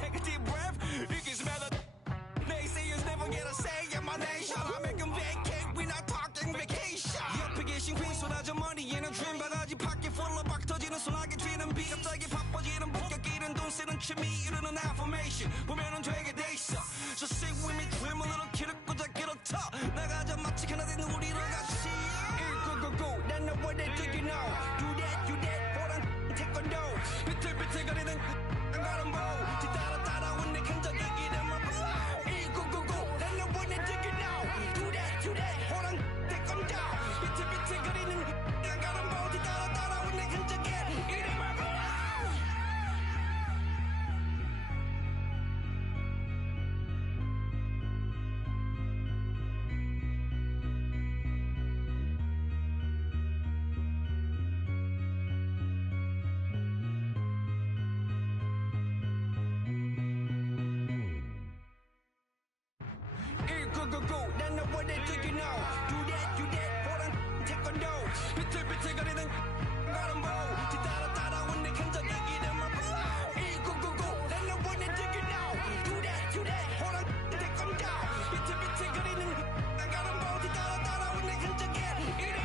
take a deep breath. You can smell the naysayers never get a say in my nation. I make them vacate, we not talking vacation. 옆에 계신 퀸 쏟아져 머리에는 dream 바가지 pocket full of 박 터지는 소나기 튀는 비 갑자기 바빠지는 본격끼는 돈 쓰는 취미 이루는 affirmation 보면은 되게 돼 있어. So sing with me dream a little kid 꽂아 길어터 나가자 마치 하나 된 우리로 같이 go then know what they do you know do that hold on taekwondo 비틀비틀거리는 가는 보 뒤따라 따라온 내 흔적이 이름 go then know what they do you know do that hold on taekwondo 비틀비틀거리는 가는 보 뒤따라 따라온 내 흔적이 이름 go then know what they do you know do that hold on taekwondo 비틀비틀거리는 가는 보 뒤따라 따라온 내 흔적이 이름 go then know what they do you know do that hold on taekwondo 비틀비틀거리는 가는 보 뒤따라 따라온 내 흔적이 이름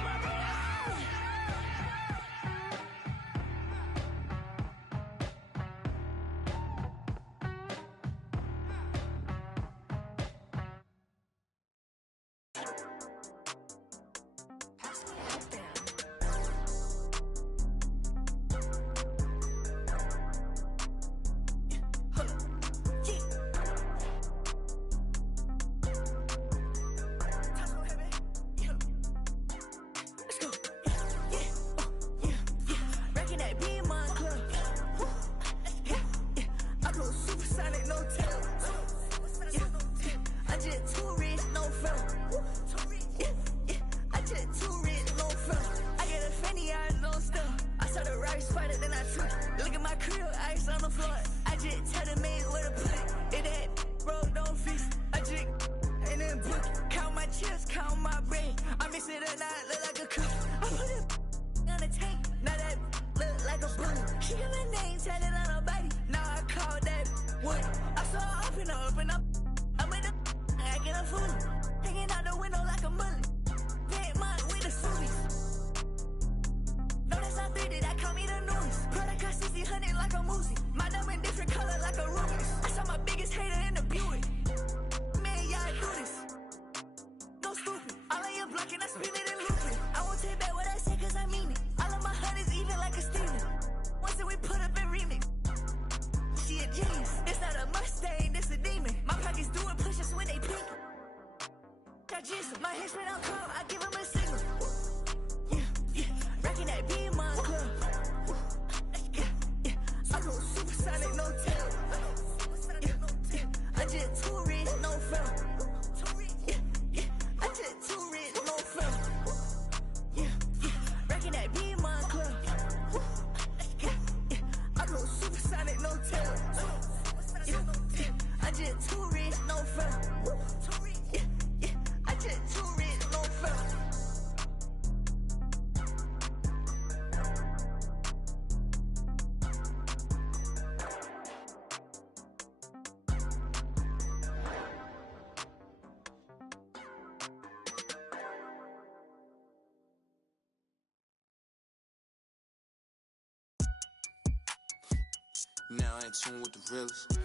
Now I ain't tune with the realest.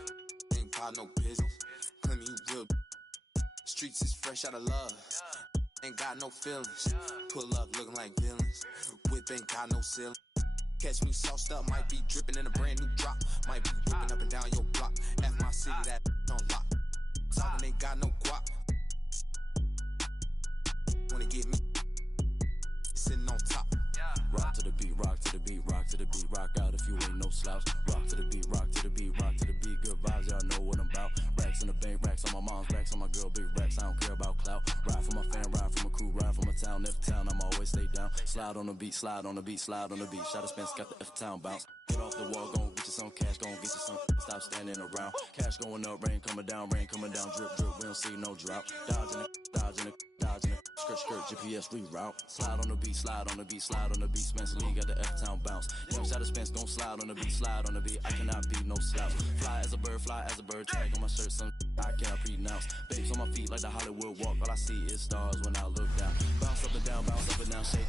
Ain't got no business. Plenty real. Streets is fresh out of love. Ain't got no feelings. Pull up looking like villains. Whip ain't got no ceiling. Catch me sauced up, might be dripping in a brand new drop. Might be whipping up and down your block. F my city, that on lock. Talking ain't got no guap. Wanna get me sitting on top. Rock to the beat, rock to the beat, rock to the beat, rock out if you ain't no slouch. Rock to the beat, rock to the beat, rock to the beat. Good vibes, y'all know what I'm about. Racks in the bank, racks on my mom's, racks on my girl, big racks. I don't care about clout. Ride for my fan, ride for my crew, ride for my town. F town, I'ma always stay down. Slide on the beat, slide on the beat, slide on the beat. Shot a Spence, got the F town bounce. Get off the wall, gon' get you some cash, gon' get you some. Stop standing around. Cash going up, rain coming down, drip, drip. We don't see no drop. Dodging it, dodging it. dodge in the skirt, GPS reroute. Slide on the beat, slide on the beat, slide on the beat. Spence Lee got the F-Town bounce. Young shot of Spence gon' slide on the beat, slide on the beat. I cannot be no slouch. Fly as a bird, tag on my shirt, some I cannot pronounce. Babes on my feet like the Hollywood walk. All I see is stars when I look down. Bounce up and down, shake.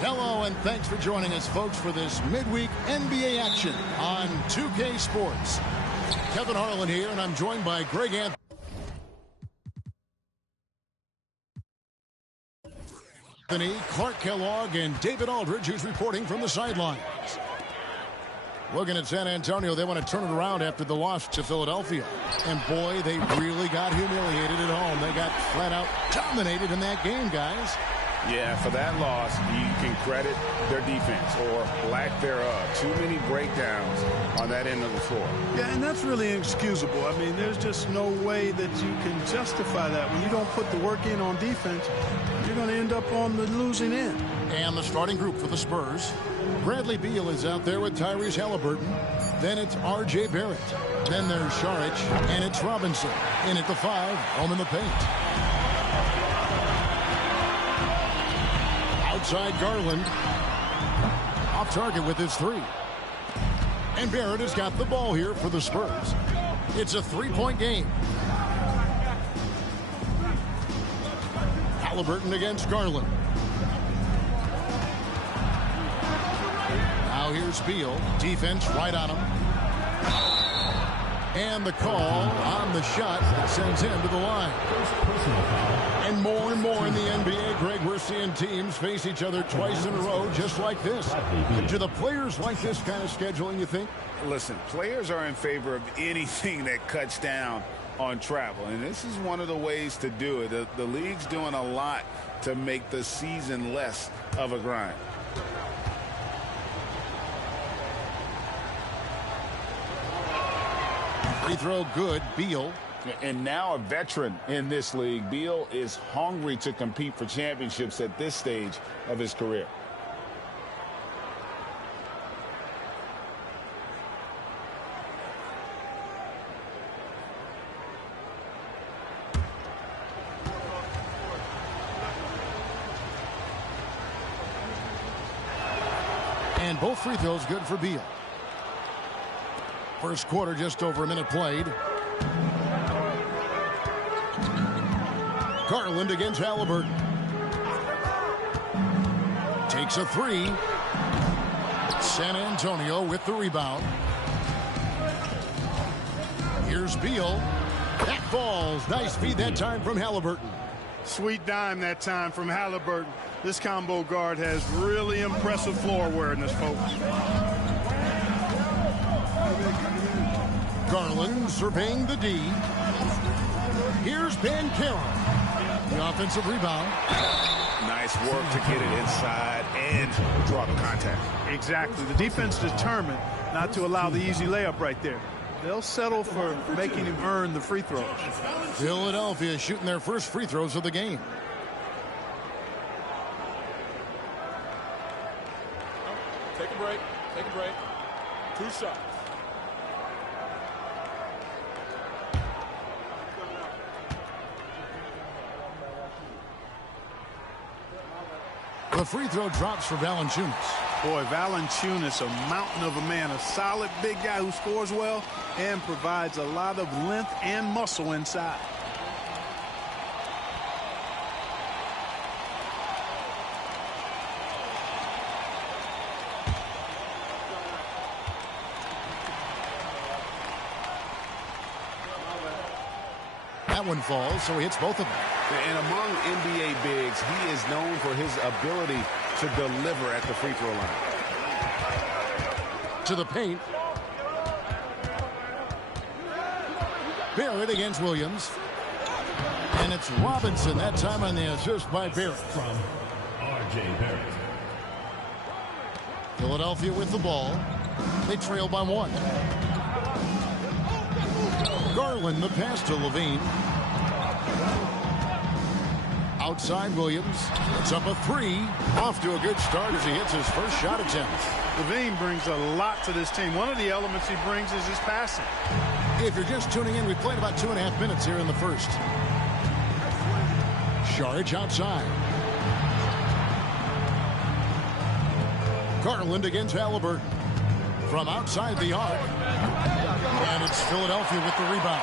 Hello and thanks for joining us, folks, for this midweek NBA action on 2K Sports. Kevin Harlan here, and I'm joined by Greg Anthony, Clark Kellogg, and David Aldridge, who's reporting from the sidelines. Looking at San Antonio, they want to turn it around after the loss to Philadelphia. And boy, they really got humiliated at home. They got flat out dominated in that game, guys. Yeah, for that loss, you can credit their defense or lack thereof. Too many breakdowns on that end of the floor. Yeah, and that's really inexcusable. I mean, there's just no way that you can justify that. When you don't put the work in on defense, you're going to end up on the losing end. And the starting group for the Spurs. Bradley Beal is out there with Tyrese Halliburton. Then it's R.J. Barrett. Then there's Saric, and it's Robinson. In at the 5, home in the paint. Outside Garland. Off target with his 3. And Barrett has got the ball here for the Spurs. It's a 3-point game. Halliburton against Garland. Now here's Beal. Defense right on him. And the call on the shot that sends him to the line. And more in the NBA, Greg, we're seeing teams face each other twice in a row just like this. Do the players like this kind of scheduling, you think? Listen, players are in favor of anything that cuts down on travel, and this is one of the ways to do it. The league's doing a lot to make the season less of a grind. Free throw good, Beal. And now a veteran in this league, Beal is hungry to compete for championships at this stage of his career. And both free throws good for Beal. First quarter, just over a minute played. Garland against Halliburton. Takes a 3. San Antonio with the rebound. Here's Beal. That falls. Nice feed that time from Halliburton. Sweet dime that time from Halliburton. This combo guard has really impressive floor awareness, folks. Garland surveying the D. Here's Banchero. The offensive rebound. Nice work to get it inside and draw the contact. Exactly. The defense determined not to allow the easy layup right there. They'll settle for making him earn the free throws. Philadelphia shooting their first free throws of the game. Take a break. Take a break. 2 shots. The free throw drops for Valanciunas. Boy, Valanciunas, a mountain of a man, a solid big guy who scores well and provides a lot of length and muscle inside. That one falls, so he hits both of them. And among NBA bigs, he is known for his ability to deliver at the free throw line. To the paint. Barrett against Williams. And it's Robinson, that time on the assist by Barrett. From R.J. Barrett. Philadelphia with the ball. They trail by 1. Garland, the pass to Levine. Outside Williams. It's up a 3. Off to a good start as he hits his first shot attempt. Levine brings a lot to this team. One of the elements he brings is his passing. If you're just tuning in, we played about 2.5 minutes here in the first. Sharge outside. Garland against Halliburton. From outside the arc. And it's Philadelphia with the rebound.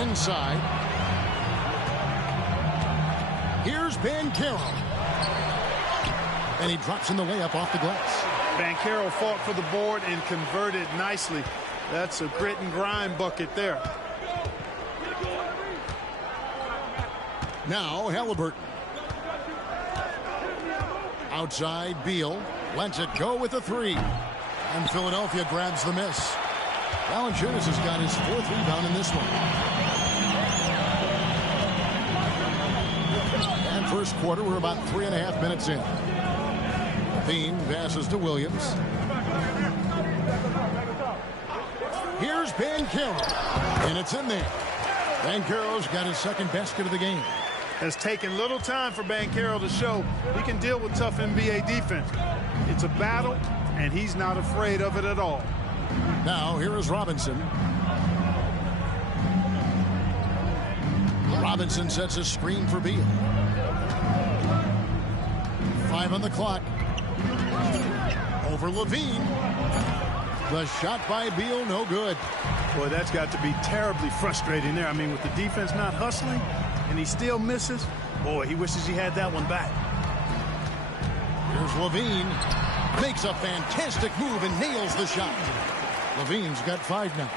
Inside. Here's Banchero. And he drops in the layup off the glass. Banchero fought for the board and converted nicely. That's a grit and grind bucket there. Now Halliburton. Outside Beal. Lets it go with a three. And Philadelphia grabs the miss. Valanciunas has got his 4th rebound in this one. And first quarter, we're about 3.5 minutes in. Bean passes to Williams. Here's Banchero. And it's in there. Banchero's got his 2nd basket of the game. It's taken little time for Banchero to show he can deal with tough NBA defense. It's a battle, and he's not afraid of it at all. Now, here is Robinson. Robinson sets a screen for Beal. 5 on the clock. Over Levine. The shot by Beal, no good. Boy, that's got to be terribly frustrating there. I mean, with the defense not hustling, and he still misses. Boy, he wishes he had that one back. Here's Levine. Makes a fantastic move and nails the shot. Levine's got 5 now.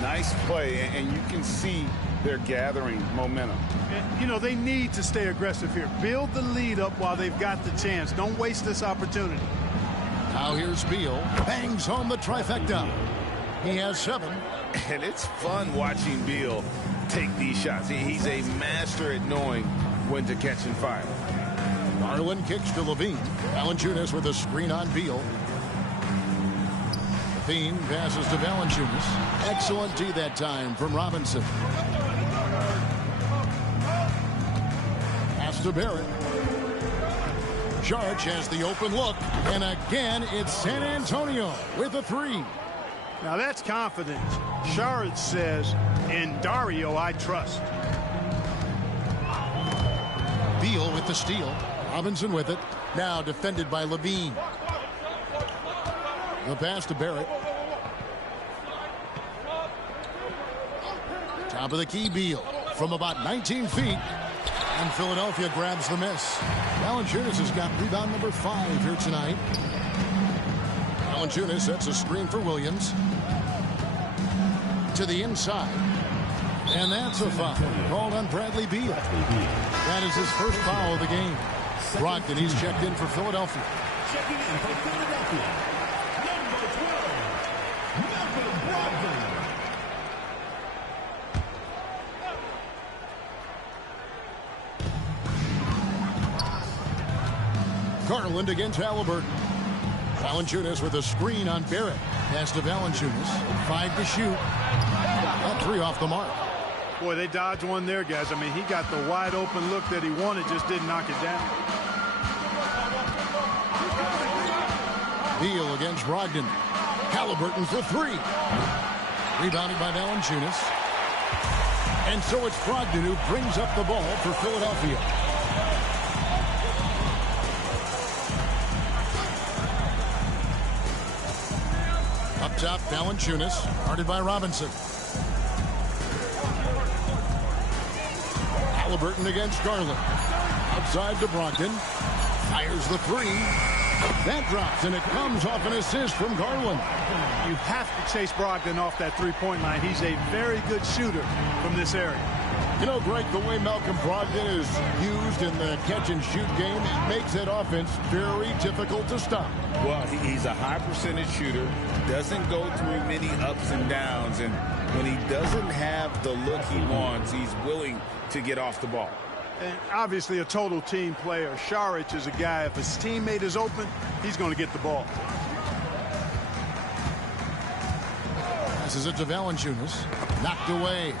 Nice play, and you can see they're gathering momentum. And, you know, they need to stay aggressive here. Build the lead up while they've got the chance. Don't waste this opportunity. Now here's Beal. Bangs home the trifecta. He has 7. And it's fun watching Beal take these shots. He's a master at knowing when to catch and fire. Garland kicks to Levine. Valanciunas with a screen on Beal. Levine passes to Valanciunas. Excellent D that time from Robinson. Pass to Barrett. Sharge has the open look. And again, it's San Antonio with a 3. Now that's confidence. Sharge says, in Dario I trust. Beal with the steal. Robinson with it. Now defended by Levine. The pass to Barrett. Top of the key, Beal. From about 19 feet. And Philadelphia grabs the miss. Valanciunas has got rebound number 5 here tonight. Valanciunas sets a screen for Williams. To the inside. And that's a foul called on Bradley Beal. That is his first foul of the game. Brogdon, he's checked in for Philadelphia. Checking in for Philadelphia, number 12, Malcolm Brogdon. Garland against Halliburton. Valanciunas with a screen on Barrett. Pass to Valanciunas. 5 to shoot. That 3 off the mark. Boy, they dodged one there, guys. I mean, he got the wide open look that he wanted, just didn't knock it down. Beal against Brogdon. Halliburton for 3. Rebounded by Valanciunas. And so it's Brogdon who brings up the ball for Philadelphia. Up top, Valanciunas, guarded by Robinson. Halliburton against Garland. Outside to Brogdon. Fires the 3. That drops, and it comes off an assist from Garland. You have to chase Brogdon off that three-point line. He's a very good shooter from this area. You know, Greg, the way Malcolm Brogdon is used in the catch-and-shoot game makes that offense very difficult to stop. Well, he's a high percentage shooter, doesn't go through many ups and downs, and when he doesn't have the look he wants, he's willing to get off the ball. And obviously a total team player. Saric is a guy, if his teammate is open, he's going to get the ball. Passes it to Valanciunas. Knocked away.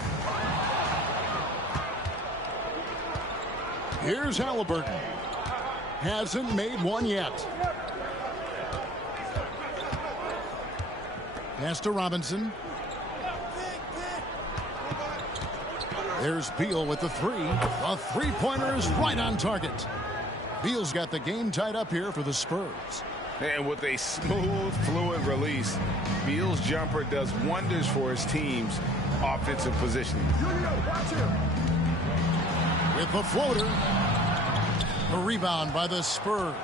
Here's Halliburton. Hasn't made one yet. Pass to Robinson. There's Beal with the three. A three-pointer is right on target. Beal's got the game tied up here for the Spurs. And with a smooth, fluid release, Beal's jumper does wonders for his team's offensive positioning. With the floater. A rebound by the Spurs.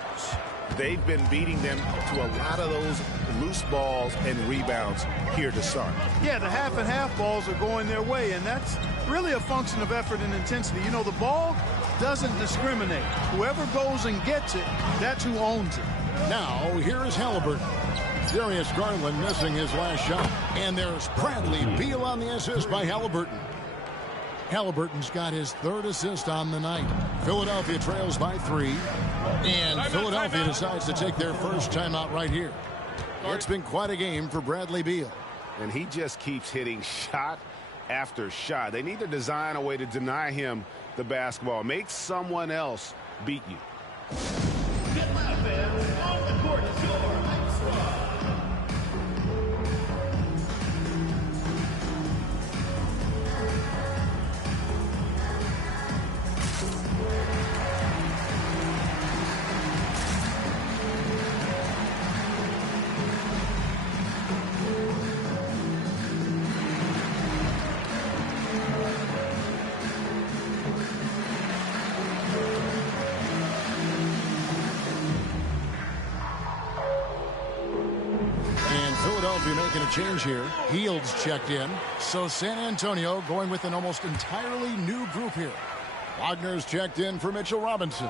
They've been beating them to a lot of those loose balls and rebounds here to start. Yeah, the half and half balls are going their way, and that's really a function of effort and intensity. You know, the ball doesn't discriminate. Whoever goes and gets it, that's who owns it. Now, here is Halliburton. Darius Garland missing his last shot. And there's Bradley Beal on the assist by Halliburton. Halliburton's got his third assist on the night. Philadelphia trails by 3. And Philadelphia decides to take their first timeout right here. It's been quite a game for Bradley Beal. And he just keeps hitting shot after shot. They need to design a way to deny him the basketball. Make someone else beat you. On the court, your next one. Philadelphia making a change here. Heald's checked in. So San Antonio going with an almost entirely new group here. Wagner's checked in for Mitchell Robinson.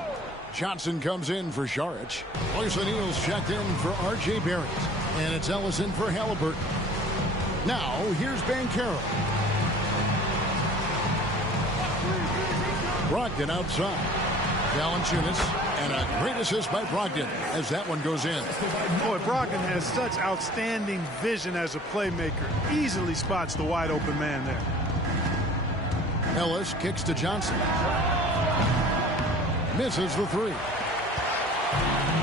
Johnson comes in for Saric. Royce O'Neal's checked in for R.J. Barrett. And it's Ellison for Halliburton. Now, here's Banchero. Brogdon outside. Valanciunas. And a great assist by Brogdon as that one goes in. Boy, Brogdon has such outstanding vision as a playmaker. Easily spots the wide open man there. Ellis kicks to Johnson. Misses the three.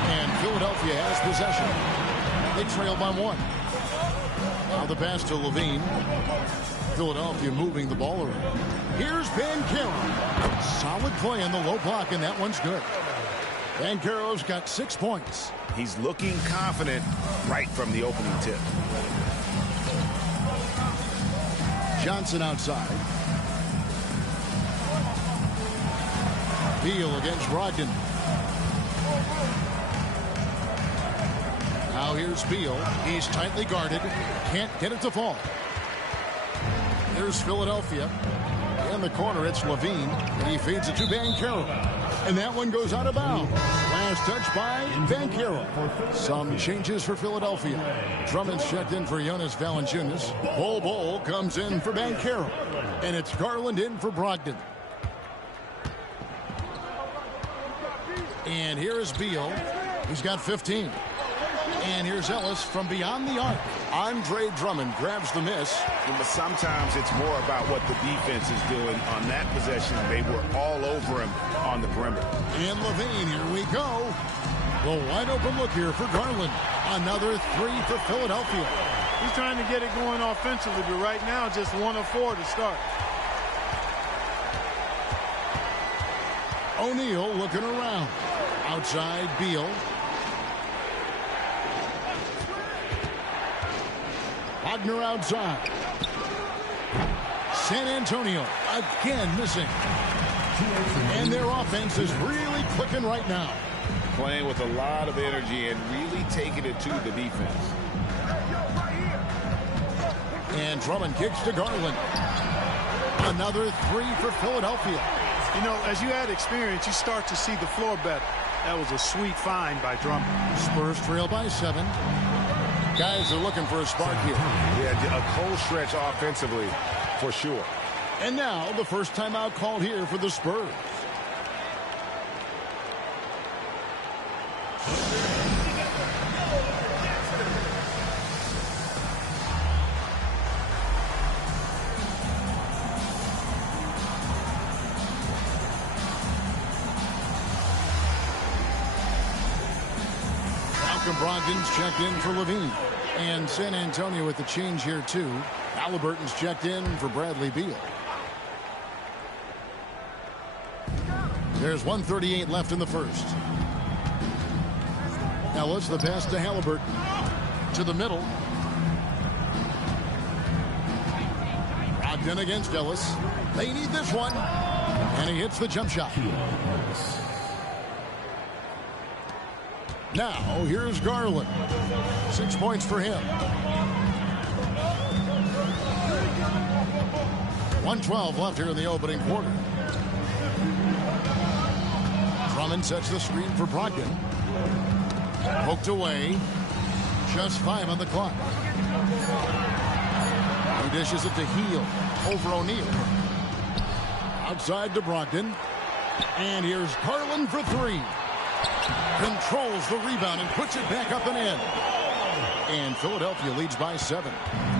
And Philadelphia has possession. They trail by 1. Now the pass to Levine. Philadelphia moving the ball around. Here's Banchero. Solid play in the low block, and that one's good. Banchero's got 6 points. He's looking confident right from the opening tip. Johnson outside. Beal against Brogdon. Now here's Beal. He's tightly guarded. Can't get it to fall. Here's Philadelphia. In the corner, it's Levine. And he feeds it to Banchero. And that one goes out of bounds. Last touch by Banchero. Some changes for Philadelphia. Drummond's checked in for Jonas Valanciunas. Bol comes in for Banchero. And it's Garland in for Brogdon. And here is Beal. He's got 15. And here's Ellis from beyond the arc. Andre Drummond grabs the miss. But sometimes it's more about what the defense is doing on that possession. They were all over him on the perimeter. And Levine, here we go. The wide open look here for Garland. Another 3 for Philadelphia. He's trying to get it going offensively, but right now just 1 of 4 to start. O'Neal looking around. Outside Beal. Wagner outside. San Antonio again missing. And their offense is really clicking right now. Playing with a lot of energy and really taking it to the defense. And Drummond kicks to Garland. Another 3 for Philadelphia. You know, as you add experience, you start to see the floor better. That was a sweet find by Drummond. Spurs trail by 7. Guys are looking for a spark here. Yeah, a cold stretch offensively for sure. And now the first timeout called here for the Spurs. Brogdon's checked in for Levine. And San Antonio with the change here, too. Halliburton's checked in for Bradley Beal. There's 1:38 left in the first. Ellis, the pass to Halliburton. To the middle. Brogdon against Ellis. They need this one. And he hits the jump shot. Now, here's Garland. 6 points for him. 1:12 left here in the opening quarter. Drummond sets the screen for Brogdon. Poked away. Just 5 on the clock. He dishes it to Hield over O'Neal. Outside to Brogdon. And here's Garland for 3. Controls the rebound and puts it back up and in. And Philadelphia leads by 7.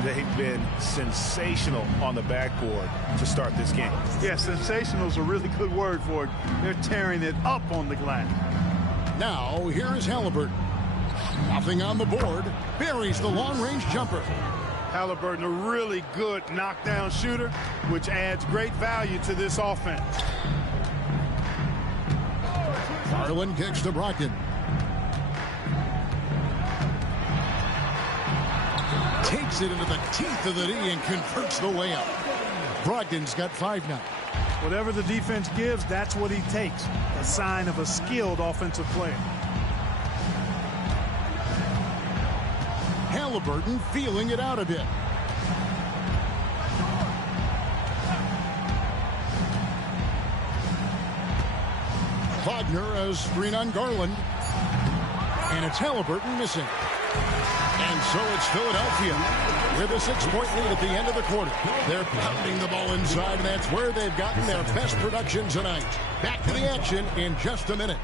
They've been sensational on the backboard to start this game. Yeah, sensational is a really good word for it. They're tearing it up on the glass. Now, here is Halliburton. Nothing on the board. Buries the long-range jumper. Halliburton, a really good knockdown shooter, which adds great value to this offense. Garland kicks to Brogdon. Takes it into the teeth of the D and converts the layup. Brogdon's got 5 now. Whatever the defense gives, that's what he takes. A sign of a skilled offensive player. Halliburton feeling it out a bit. Wagner a screen on Garland. And it's Halliburton missing. And so it's Philadelphia with a 6-point lead at the end of the quarter. They're pounding the ball inside, and that's where they've gotten their best production tonight. Back to the action in just a minute.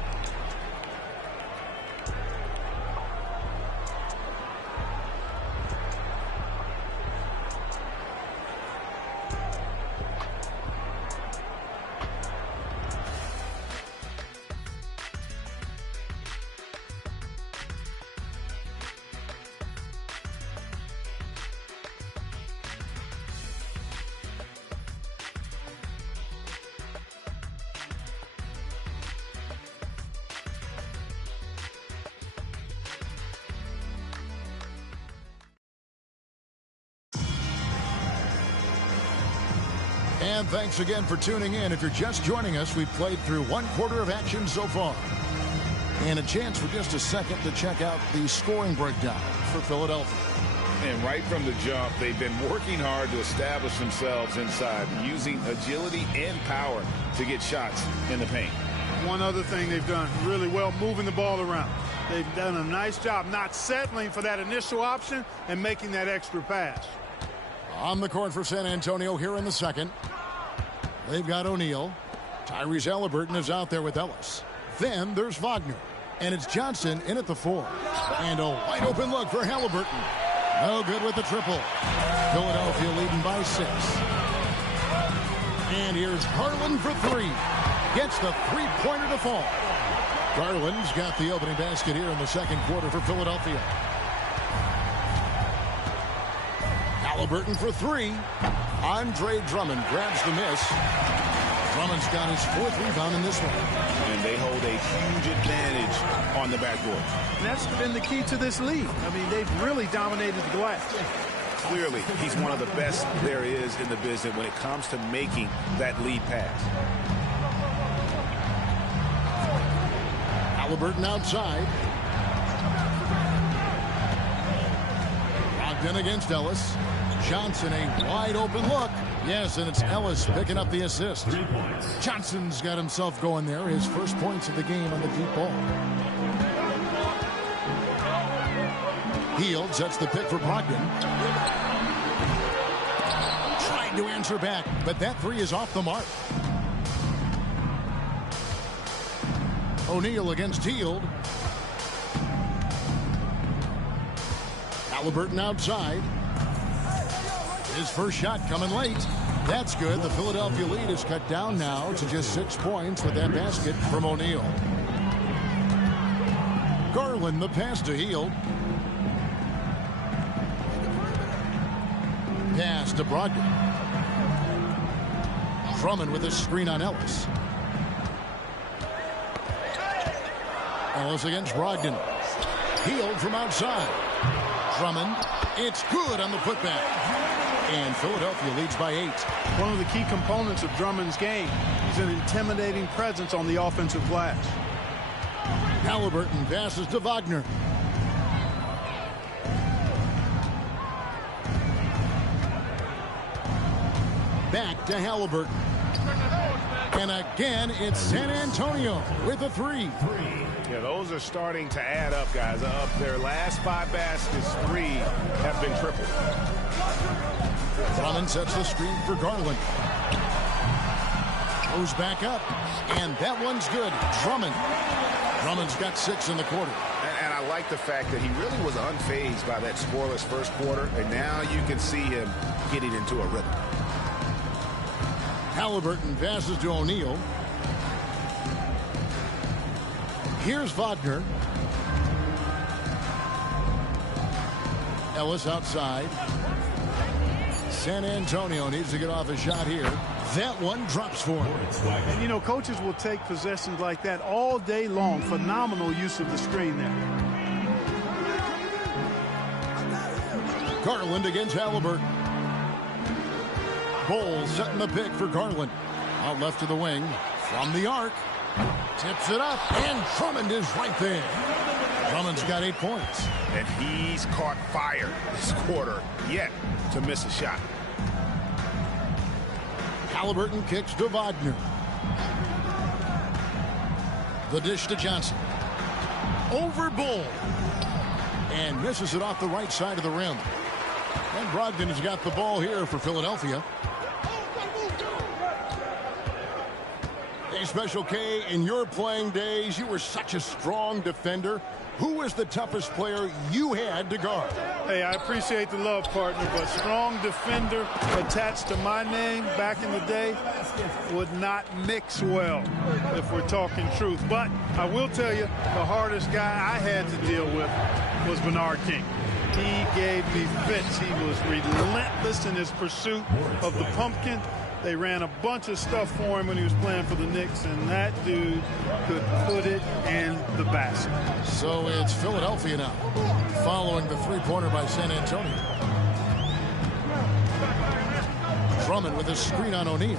And thanks again for tuning in. If you're just joining us, we've played through 1 quarter of action so far. And a chance for just a second to check out the scoring breakdown for Philadelphia. And right from the jump, they've been working hard to establish themselves inside, using agility and power to get shots in the paint. One other thing they've done really well, moving the ball around. They've done a nice job not settling for that initial option and making that extra pass. On the court for San Antonio here in the second. They've got O'Neal. Tyrese Halliburton is out there with Ellis. Then there's Wagner. And it's Johnson in at the 4. And a wide open look for Halliburton. No good with the triple. Philadelphia leading by 6. And here's Garland for 3. Gets the 3-pointer to fall. Garland's got the opening basket here in the second quarter for Philadelphia. Halliburton for 3. Andre Drummond grabs the miss. Drummond's got his 4th rebound in this one. And they hold a huge advantage on the backboard. And that's been the key to this league. I mean, they've really dominated the glass. Clearly, he's one of the best there is in the business when it comes to making that lead pass. Halliburton outside. Brogdon against Ellis. Johnson, a wide open look. Yes, and it's Ellis picking up the assist. Johnson's got himself going there. His first points of the game on the deep ball. Hield sets the pick for Brogdon. Trying to answer back, but that 3 is off the mark. O'Neal against Hield. Halliburton outside. His first shot coming late. That's good. The Philadelphia lead is cut down now to just 6 points with that basket from O'Neal. Garland the pass to Hield. Pass to Brogdon. Drummond with a screen on Ellis. Ellis against Brogdon. Healed from outside. Drummond. It's good on the putback. And Philadelphia leads by 8. One of the key components of Drummond's game. He's an intimidating presence on the offensive glass. Halliburton passes to Wagner. Back to Halliburton. And again, it's San Antonio with a 3. Yeah, those are starting to add up, guys. Their last 5 baskets, 3 have been triple. Drummond sets the screen for Garland. Goes back up. And that one's good. Drummond's got 6 in the quarter. And I like the fact that he really was unfazed by that scoreless first quarter. And now you can see him getting into a rhythm. Halliburton passes to O'Neal. Here's Wagner. Ellis outside. San Antonio needs to get off a shot here. That one drops for him. And, you know, coaches will take possessions like that all day long. Phenomenal use of the screen there. Garland against Halliburton. Bowles setting the pick for Garland. Out left to the wing. From the arc. Tips it up. And Drummond is right there. Drummond's got 8 points. And he's caught fire this quarter yet to miss a shot. Halliburton kicks to Wagner. The dish to Johnson. Over Bull. And misses it off the right side of the rim. And Brogdon has got the ball here for Philadelphia. Hey, Special K, in your playing days, you were such a strong defender. Who was the toughest player you had to guard? Hey, I appreciate the love, partner, but strong defender attached to my name back in the day would not mix well, if we're talking truth. But I will tell you, the hardest guy I had to deal with was Bernard King. He gave me fits. He was relentless in his pursuit of the pumpkin. They ran a bunch of stuff for him when he was playing for the Knicks, and that dude could put it in the basket. So it's Philadelphia now, following the three-pointer by San Antonio. Drummond with a screen on O'Neal.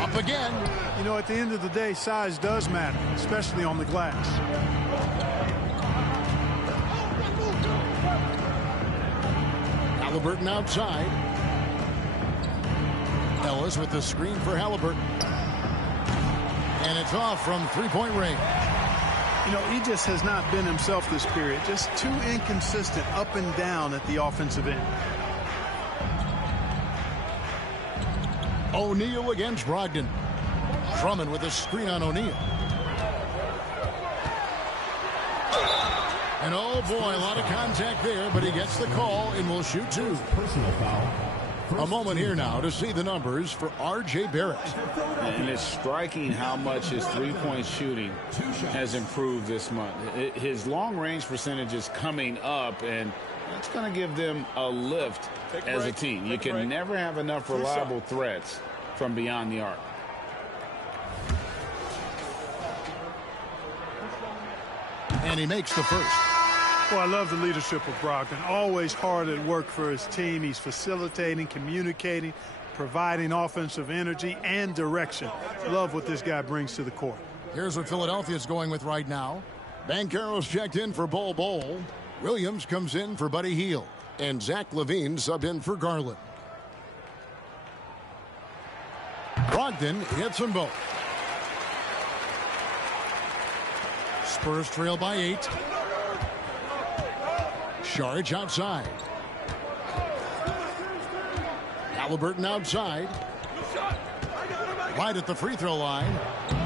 Up again. You know, at the end of the day, size does matter, especially on the glass. Halliburton outside. Ellis with the screen for Halliburton. And it's off from three-point range. You know, he just has not been himself this period. Just too inconsistent up and down at the offensive end. O'Neal against Brogdon. Drummond with a screen on O'Neal. And oh boy, a lot of contact there, but he gets the call and will shoot 2. Personal foul. A moment here now to see the numbers for R.J. Barrett. And it's striking how much his three-point shooting has improved this month. His long-range percentage is coming up, and that's going to give them a lift as a team. You can never have enough reliable threats from beyond the arc. And he makes the first. Well, I love the leadership of Brogdon. Always hard at work for his team. He's facilitating, communicating, providing offensive energy and direction. Love what this guy brings to the court. Here's what Philadelphia's going with right now. Banchero's checked in for Bol. Williams comes in for Buddy Hield. And Zach LaVine subbed in for Garland. Brogdon hits them both. Spurs trail by 8. Saric outside. Halliburton outside. Right at the free throw line.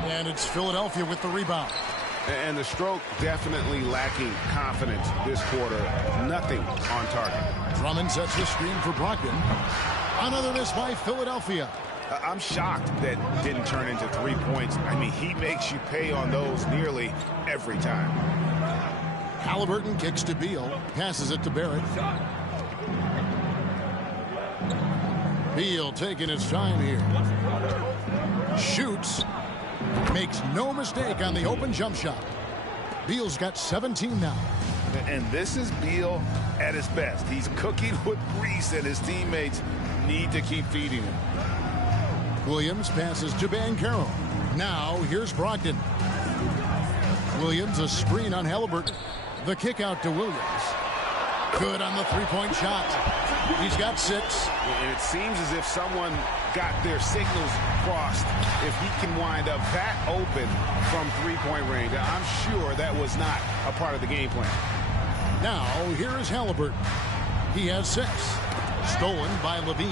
And it's Philadelphia with the rebound. And the stroke definitely lacking confidence this quarter. Nothing on target. Drummond sets the screen for Brogdon. Another miss by Philadelphia. I'm shocked that didn't turn into 3 points. I mean, he makes you pay on those nearly every time. Halliburton kicks to Beal. Passes it to Barrett. Beal taking his time here. Shoots. Makes no mistake on the open jump shot. Beal's got 17 now. And this is Beal at his best. He's cooking with grease, and his teammates need to keep feeding him. Williams passes to Banchero. Now here's Brogdon. Williams, a screen on Halliburton. The kick out to Williams. Good on the three-point shot. He's got 6. And it seems as if someone got their signals crossed. If he can wind up that open from three-point range, I'm sure that was not a part of the game plan. Now, here is Halliburton. He has 6. Stolen by Levine.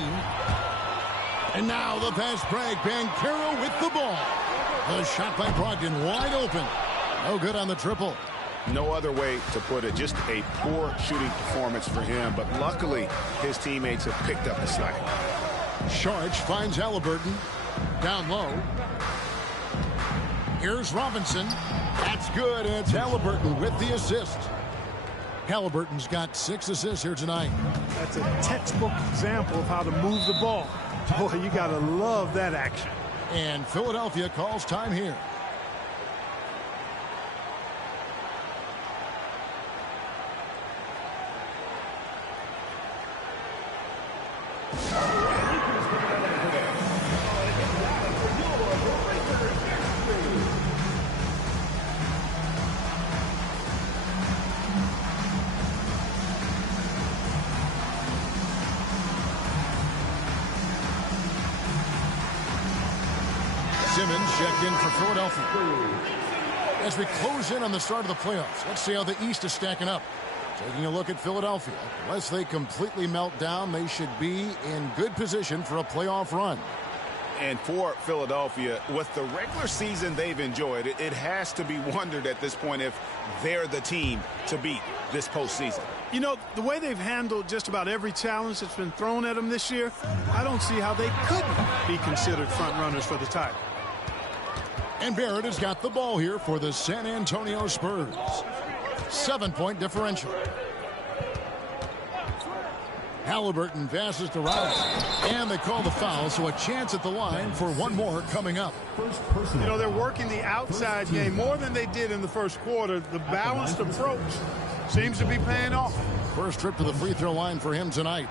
And now the fast break. Banchero with the ball. The shot by Brogdon wide open. No good on the triple. No other way to put it. Just a poor shooting performance for him. But luckily, his teammates have picked up the slack. Sharge finds Halliburton. Down low. Here's Robinson. That's good. And it's Halliburton with the assist. Halliburton's got 6 assists here tonight. That's a textbook example of how to move the ball. Boy, you got to love that action. And Philadelphia calls time here. Simmons checked in for Philadelphia. As we close in on the start of the playoffs, let's see how the East is stacking up. Taking a look at Philadelphia. Unless they completely melt down, they should be in good position for a playoff run. And for Philadelphia, with the regular season they've enjoyed, it has to be wondered at this point if they're the team to beat this postseason. You know, the way they've handled just about every challenge that's been thrown at them this year, I don't see how they couldn't be considered front runners for the title. And Barrett has got the ball here for the San Antonio Spurs. 7-point differential. Halliburton passes to Robinson. And they call the foul, so a chance at the line for one more coming up. You know, they're working the outside game more than they did in the first quarter. The balanced approach seems to be paying off. First trip to the free throw line for him tonight.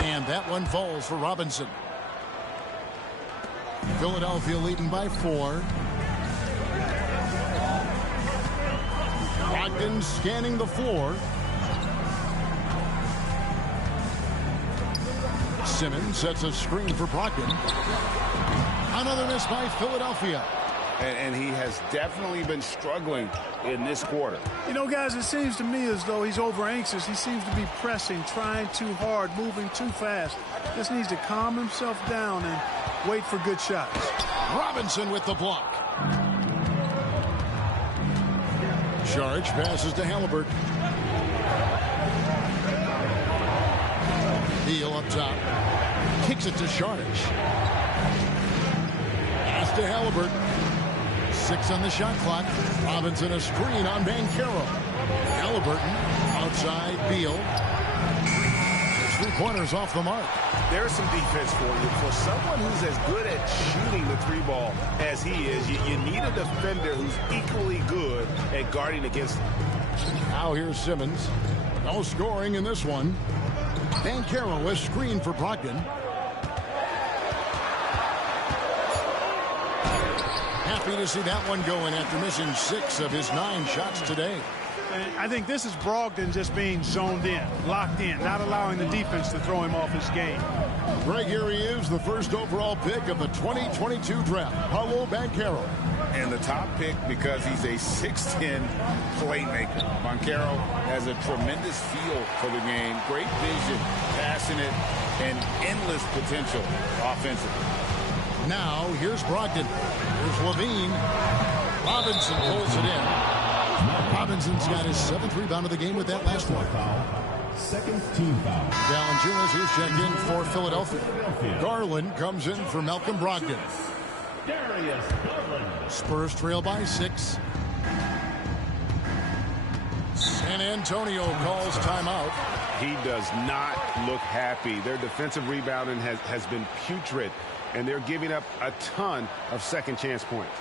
And that one falls for Robinson. Philadelphia leading by 4. Brogdon scanning the floor. Simmons sets a screen for Brogdon. Another miss by Philadelphia. And he has definitely been struggling in this quarter. You know, guys, it seems to me as though he's over anxious. He seems to be pressing, trying too hard, moving too fast. Just needs to calm himself down and wait for good shots. Robinson with the block. Sharge passes to Halliburton. Beal up top. Kicks it to Sharge. Pass to Halliburton. 6 on the shot clock. Robinson a screen on Banchero. Halliburton outside Beal. 3-pointers off the mark. There's some defense for you. For someone who's as good at shooting the 3-ball as he is, you need a defender who's equally good at guarding against him. Now here's Simmons. No scoring in this one. Banchero a screen for Brogdon. Happy to see that one going after missing 6 of his 9 shots today. And I think this is Brogdon just being zoned in, locked in, not allowing the defense to throw him off his game. Greg, here he is, the first overall pick of the 2022 draft, Paolo Banchero. And the top pick because he's a 6'10 playmaker. Banchero has a tremendous feel for the game, great vision, passing it, and endless potential offensively. Now, here's Brogdon. Here's Levine. Robinson pulls it in. Robinson's got his 7th rebound of the game with that last one. Second team foul. Valanciunas is checked in for Philadelphia. Garland comes in for Malcolm Brogdon. Spurs trail by 6. San Antonio calls timeout. He does not look happy. Their defensive rebounding has been putrid, and they're giving up a ton of second chance points.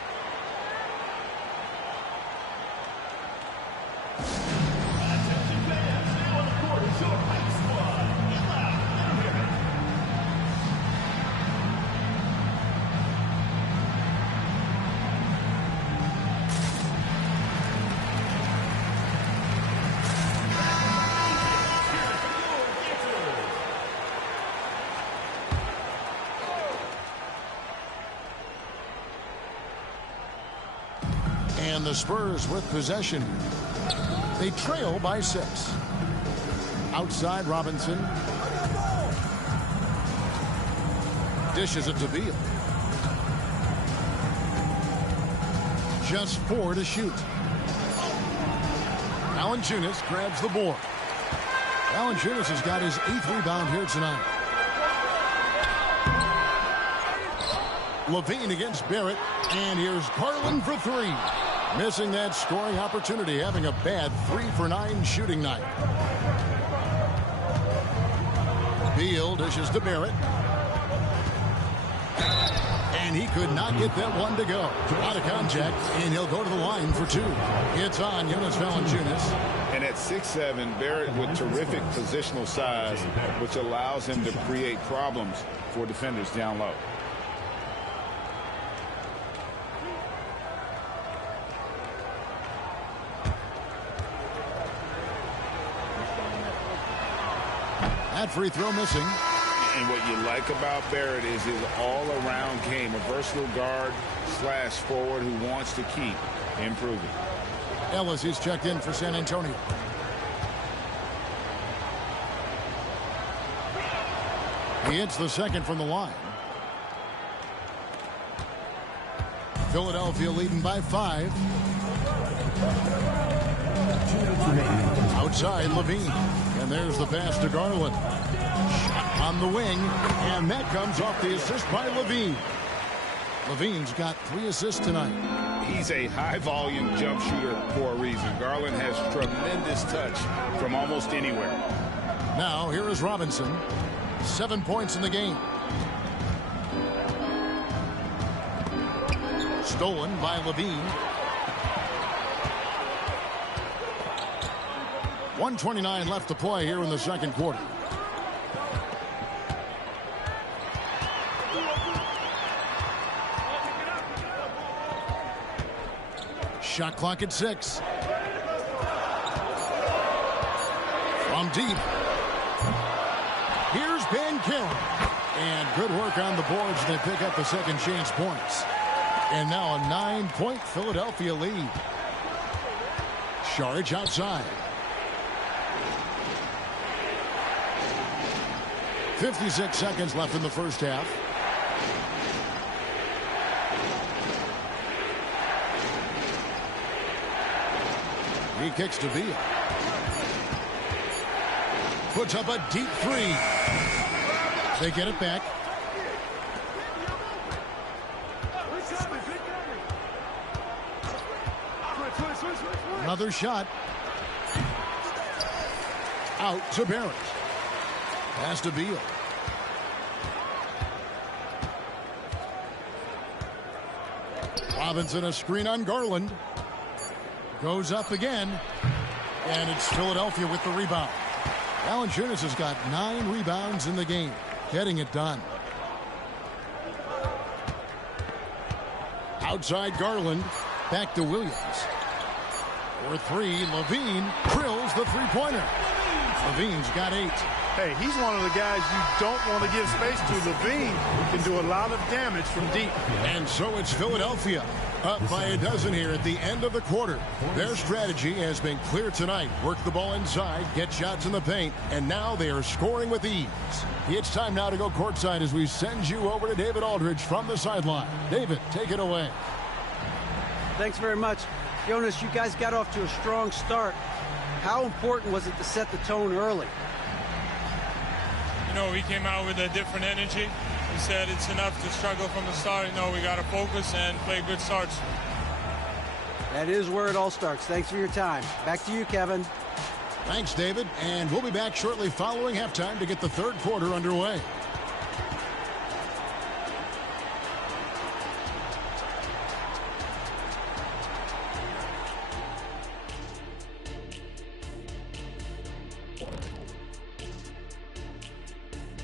And the Spurs with possession. They trail by 6. Outside Robinson. Dishes it to Beal. Just 4 to shoot. Valanciunas grabs the board. Valanciunas has got his 8th rebound here tonight. Levine against Barrett. And here's Garland for 3. Missing that scoring opportunity, having a bad 3 for 9 shooting night. Beal dishes to Barrett. And he could not get that one to go. Out of contact, and he'll go to the line for 2. It's on Jonas Valanciunas. And at 6'7", Barrett with terrific positional size, which allows him to create problems for defenders down low. That free throw missing. And what you like about Barrett is his all-around game, a versatile guard / forward who wants to keep improving. Ellis is checked in for San Antonio. He hits the second from the line. Philadelphia leading by 5. Outside Levine. And there's the pass to Garland. Shot on the wing. And that comes off the assist by Levine. Levine's got 3 assists tonight. He's a high-volume jump shooter for a reason. Garland has tremendous touch from almost anywhere. Now, here is Robinson. 7 points in the game. Stolen by Levine. 1:29 left to play here in the second quarter. Shot clock at 6. From deep. Here's Banchero. And good work on the boards. They pick up the second chance points. And now a 9-point Philadelphia lead. Saric outside. 56 seconds left in the first half. He kicks to Beal. Puts up a deep 3. They get it back. Another shot. Out to Barrett. Pass to Beal. Robinson a screen on Garland. Goes up again. And it's Philadelphia with the rebound. Valanciunas has got 9 rebounds in the game. Getting it done. Outside Garland. Back to Williams. For 3, Levine drills the three-pointer. Levine's got 8. Hey, he's one of the guys you don't want to give space to. Levine can do a lot of damage from deep. And so it's Philadelphia up by a dozen here at the end of the quarter. Their strategy has been clear tonight. Work the ball inside, get shots in the paint, and now they are scoring with ease. It's time now to go courtside as we send you over to David Aldridge from the sideline. David, take it away. Thanks very much. Jonas, you guys got off to a strong start. How important was it to set the tone early? You know, we came out with a different energy. he said, it's enough to struggle from the start. We got to focus and play good starts. That is where it all starts. Thanks for your time. Back to you, Kevin. Thanks, David. And we'll be back shortly following halftime to get the third quarter underway.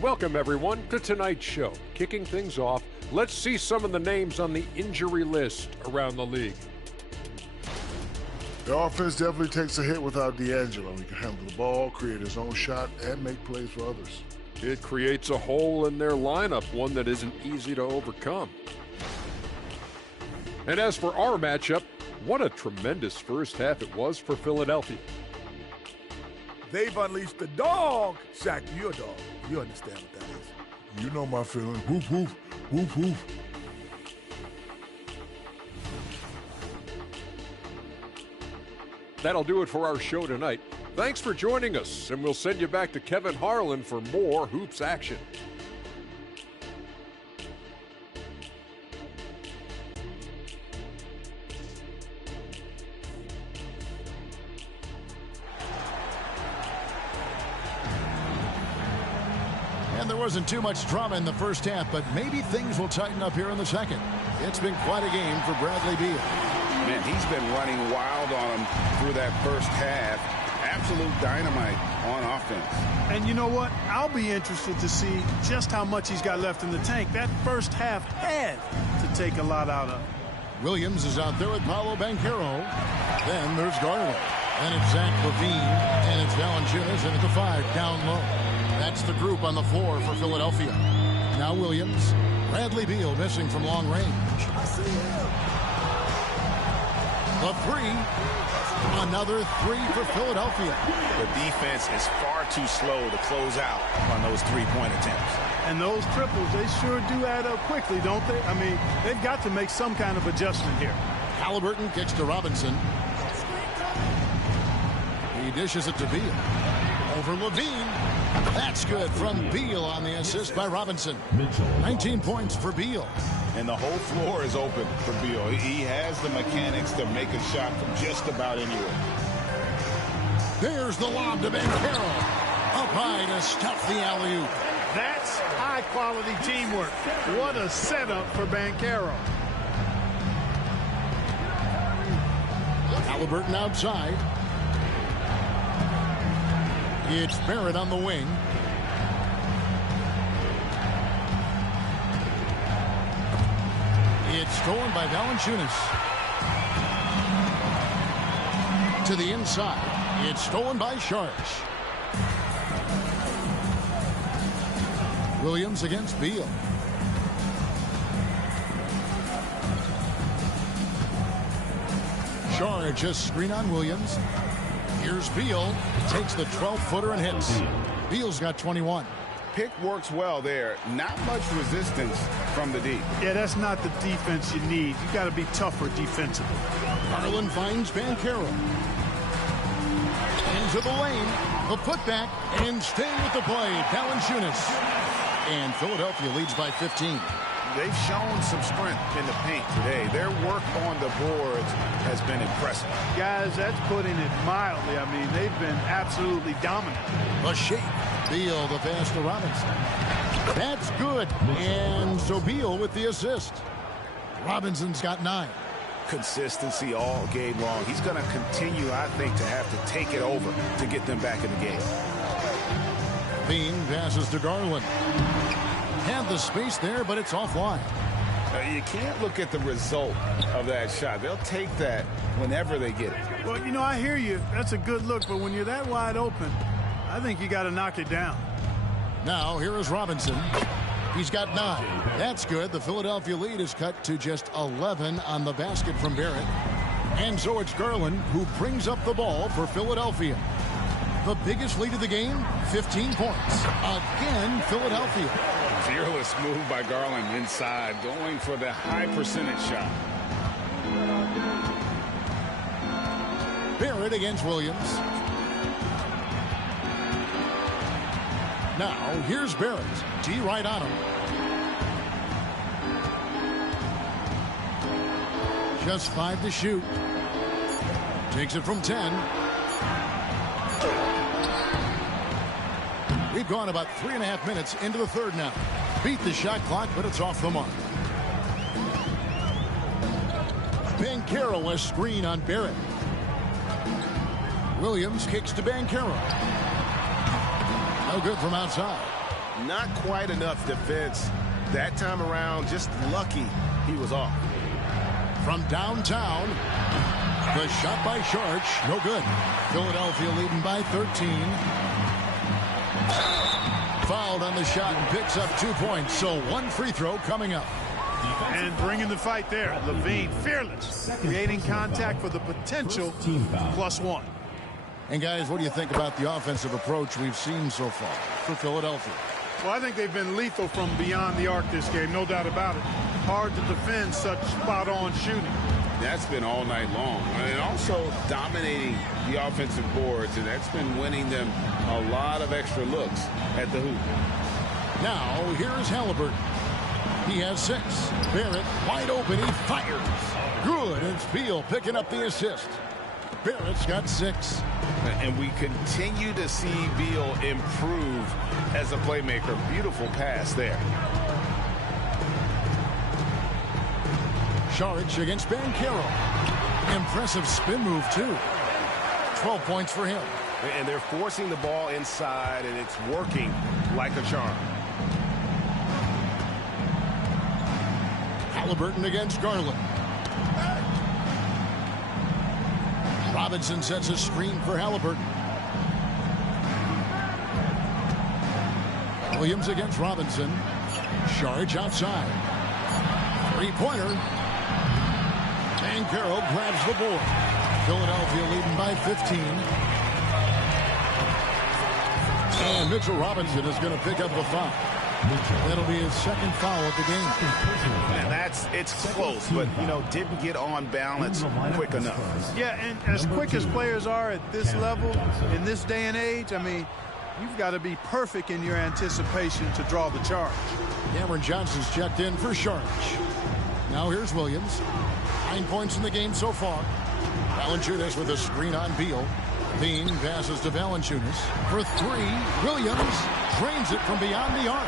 Welcome, everyone, to tonight's show. Kicking things off, let's see some of the names on the injury list around the league. The offense definitely takes a hit without D'Angelo. He can handle the ball, create his own shot, and make plays for others. It creates a hole in their lineup, one that isn't easy to overcome. And as for our matchup, what a tremendous first half it was for Philadelphia. They've unleashed the dog. Shaq, you're a dog. You understand what that is. You know my feeling. Woof, woof, woof, woof. That'll do it for our show tonight. Thanks for joining us, and we'll send you back to Kevin Harlan for more Hoops action. And there wasn't too much drama in the first half, but maybe things will tighten up here in the second. It's been quite a game for Bradley Beal. Man, he's been running wild on him through that first half. Absolute dynamite on offense. And you know what? I'll be interested to see just how much he's got left in the tank. That first half had to take a lot out of him. Williams is out there with Paolo Banchero. Then there's Garland. Then it's Zach LaVine. And it's Valanciunas in at the 5, down low. That's the group on the floor for Philadelphia. Now Williams. Bradley Beal missing from long range. I see him. The 3. Another 3 for Philadelphia. The defense is far too slow to close out on those three-point attempts. And those triples, they sure do add up quickly, don't they? I mean, they've got to make some kind of adjustment here. Halliburton kicks to Robinson. He dishes it to Beal. Over Levine. That's good from Beal on the assist by Robinson. 19 points for Beal. And the whole floor is open for Beal. He has the mechanics to make a shot from just about anywhere. There's the lob to Banchero. Up high to stuff the alley-oop. That's high-quality teamwork. What a setup for Banchero. Halliburton outside. It's Barrett on the wing. It's stolen by Valanciunas. To the inside. It's stolen by Sharks. Williams against Beal. Sharks just screen on Williams. Here's Beal. Takes the 12-footer and hits. Beal's got 21. Pick works well there. Not much resistance from the deep. Yeah, that's not the defense you need. You got to be tougher defensively. Garland finds Banchero. Into the lane. The putback. And staying with the play, Valanciunas. And Philadelphia leads by 15. They've shown some strength in the paint today. Their work on the boards has been impressive. Guys, that's putting it mildly. I mean, they've been absolutely dominant. A shake. Beal the pass to Robinson. That's good. And so Beal with the assist. Robinson's got 9. Consistency all game long. He's going to continue, I think, to have to take it over to get them back in the game. Bean passes to Garland. Had the space there, but it's offline. You can't look at the result of that shot. They'll take that whenever they get it. Well, you know, I hear you. That's a good look, but when you're that wide open, I think you got to knock it down. Now, here is Robinson. He's got 9. That's good. The Philadelphia lead is cut to just 11 on the basket from Barrett. And so it's Garland who brings up the ball for Philadelphia. The biggest lead of the game, 15 points. Again, Philadelphia. Fearless move by Garland inside, going for the high percentage shot. Barrett against Williams. Now, here's Barrett. D right on him. Just 5 to shoot. Takes it from 10. We've gone about 3.5 minutes into the third now. Beat the shot clock, but it's off the mark. Banchero, a screen on Barrett. Williams kicks to Banchero. No good from outside. Not quite enough defense that time around. Just lucky he was off. From downtown, the shot by Sharch, no good. Philadelphia leading by 13. Fouled on the shot and picks up 2 points. So 1 free throw coming up. And bringing the fight there. Levine, fearless. Creating contact for the potential +1. And guys, what do you think about the offensive approach we've seen so far for Philadelphia? Well, I think they've been lethal from beyond the arc this game, no doubt about it. Hard to defend such spot-on shooting. That's been all night long. And also dominating the offensive boards, and that's been winning them a lot of extra looks at the hoop. Now, here is Halliburton. He has 6. Barrett wide open. He fires. Good. And it's Beal picking up the assist. Barrett's got 6. And we continue to see Beal improve as a playmaker. Beautiful pass there. Saric against Banchero. Impressive spin move, too. 12 points for him. And they're forcing the ball inside, and it's working like a charm. Halliburton against Garland. Robinson sets a screen for Halliburton. Williams against Robinson. Saric outside. 3-pointer. Banchero grabs the board. Philadelphia leading by 15. And Mitchell Robinson is going to pick up the foul. That'll be his 2nd foul of the game. And it's close, but, didn't get on balance quick enough. Yeah, and as quick as players are at this level, in this day and age, I mean, you've got to be perfect in your anticipation to draw the charge. Cameron Johnson's checked in for Sharch. Now here's Williams. 9 points in the game so far. Valanciunas with a screen on Beal. Bean passes to Valanciunas for 3. Williams drains it from beyond the arc.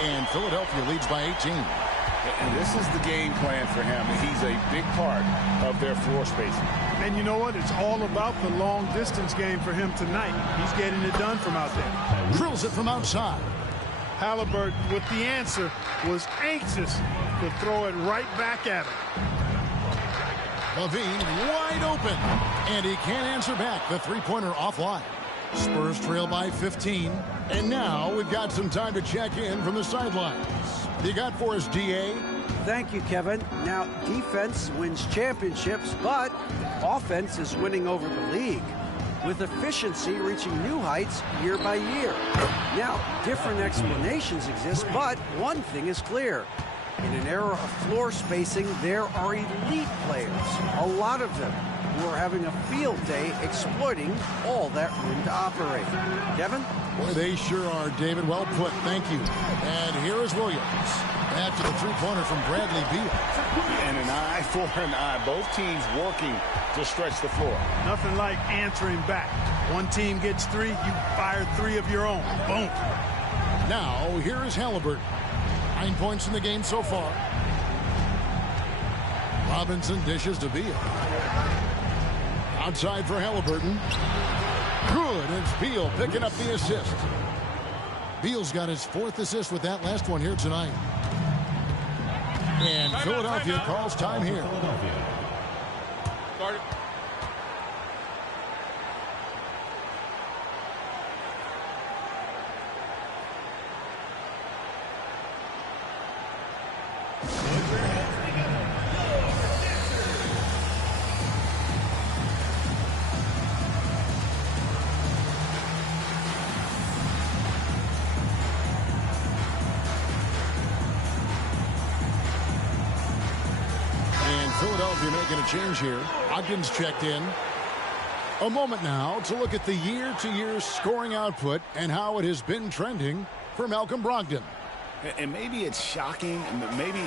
And Philadelphia leads by 18. And this is the game plan for him. He's a big part of their floor spacing. And you know what? It's all about the long distance game for him tonight. He's getting it done from out there. Drills it from outside. Halliburton, with the answer, was anxious to throw it right back at him. Levine wide open, and he can't answer back. The 3-pointer offline. Spurs trail by 15, and now we've got some time to check in from the sidelines. You got for us, DA? Thank you, Kevin. Now, defense wins championships, but offense is winning over the league, with efficiency reaching new heights year by year. Now, different explanations exist, but one thing is clear. In an era of floor spacing, there are elite players, a lot of them, who are having a field day exploiting all that room to operate. Kevin? Boy, they sure are, David. Well put. Thank you. And here is Williams. After the 3-pointer from Bradley Beal. And an eye for an eye. Both teams working to stretch the floor. Nothing like answering back. One team gets 3, you fire 3 of your own. Boom. Now, here is Halliburton. 9 points in the game so far. Robinson dishes to Beal. Outside for Halliburton. Good. It's Beal picking up the assist. Beal's got his 4th assist with that last one here tonight. And Philadelphia calls time here. Start it. Philadelphia making a change here. Ogden's checked in. A moment now to look at the year-to-year scoring output and how it has been trending for Malcolm Brogdon. And maybe it's shocking, maybe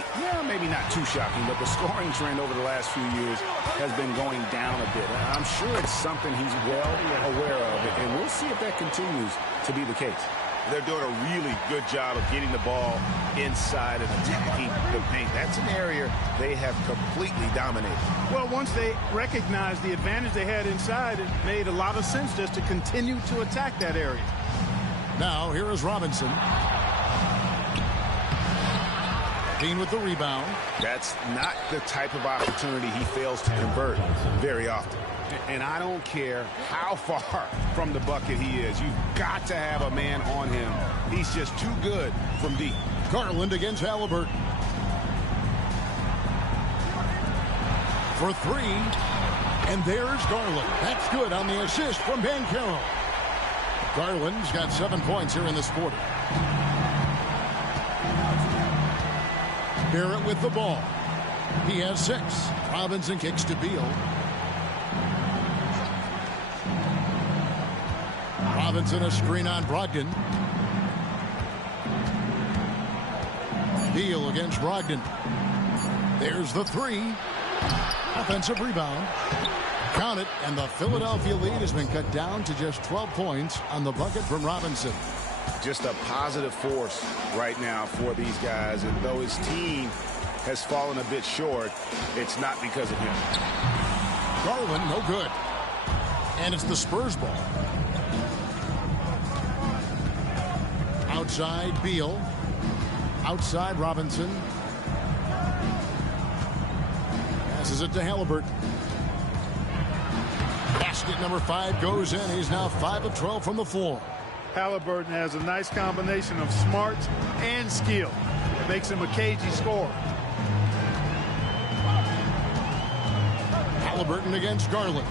not too shocking, but the scoring trend over the last few years has been going down a bit. I'm sure it's something he's well aware of, and we'll see if that continues to be the case. They're doing a really good job of getting the ball inside and attacking the paint. That's an area they have completely dominated. Well, once they recognized the advantage they had inside, it made a lot of sense just to continue to attack that area. Now, here is Robinson. Dean with the rebound. That's not the type of opportunity he fails to convert very often. And I don't care how far from the bucket he is. You've got to have a man on him. He's just too good from deep. Garland against Halliburton. For three. And there's Garland. That's good on the assist from Banchero. Garland's got 7 points here in this quarter. Barrett with the ball. He has 6. Robinson kicks to Beal. Robinson a screen on Brogdon. Beal against Brogdon. There's the 3. Offensive rebound. Count it, and the Philadelphia lead has been cut down to just 12 points on the bucket from Robinson. Just a positive force right now for these guys, and though his team has fallen a bit short, it's not because of him. Garland, no good. And it's the Spurs ball. Outside Beal. Outside Robinson. Passes it to Halliburton. Basket number 5 goes in. He's now 5 of 12 from the floor. Halliburton has a nice combination of smarts and skill. Makes him a cagey scorer. Halliburton against Garland.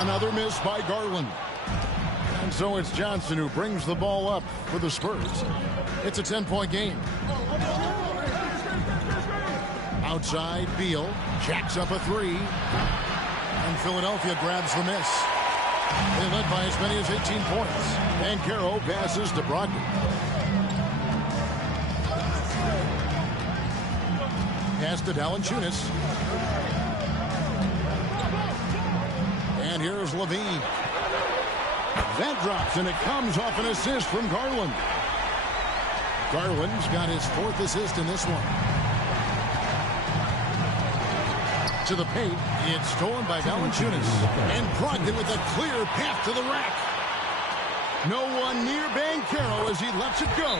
Another miss by Garland. And so it's Johnson who brings the ball up for the Spurs. It's a 10-point game. Outside, Beal jacks up a 3. And Philadelphia grabs the miss. They led by as many as 18 points. Banchero passes to Brogdon. Pass to Valanciunas. And here's Levine. That drops, and it comes off an assist from Garland. Garland's got his 4th assist in this one. To the paint, it's stolen by Valanciunas. And Brogdon with a clear path to the rack. No one near Banchero as he lets it go.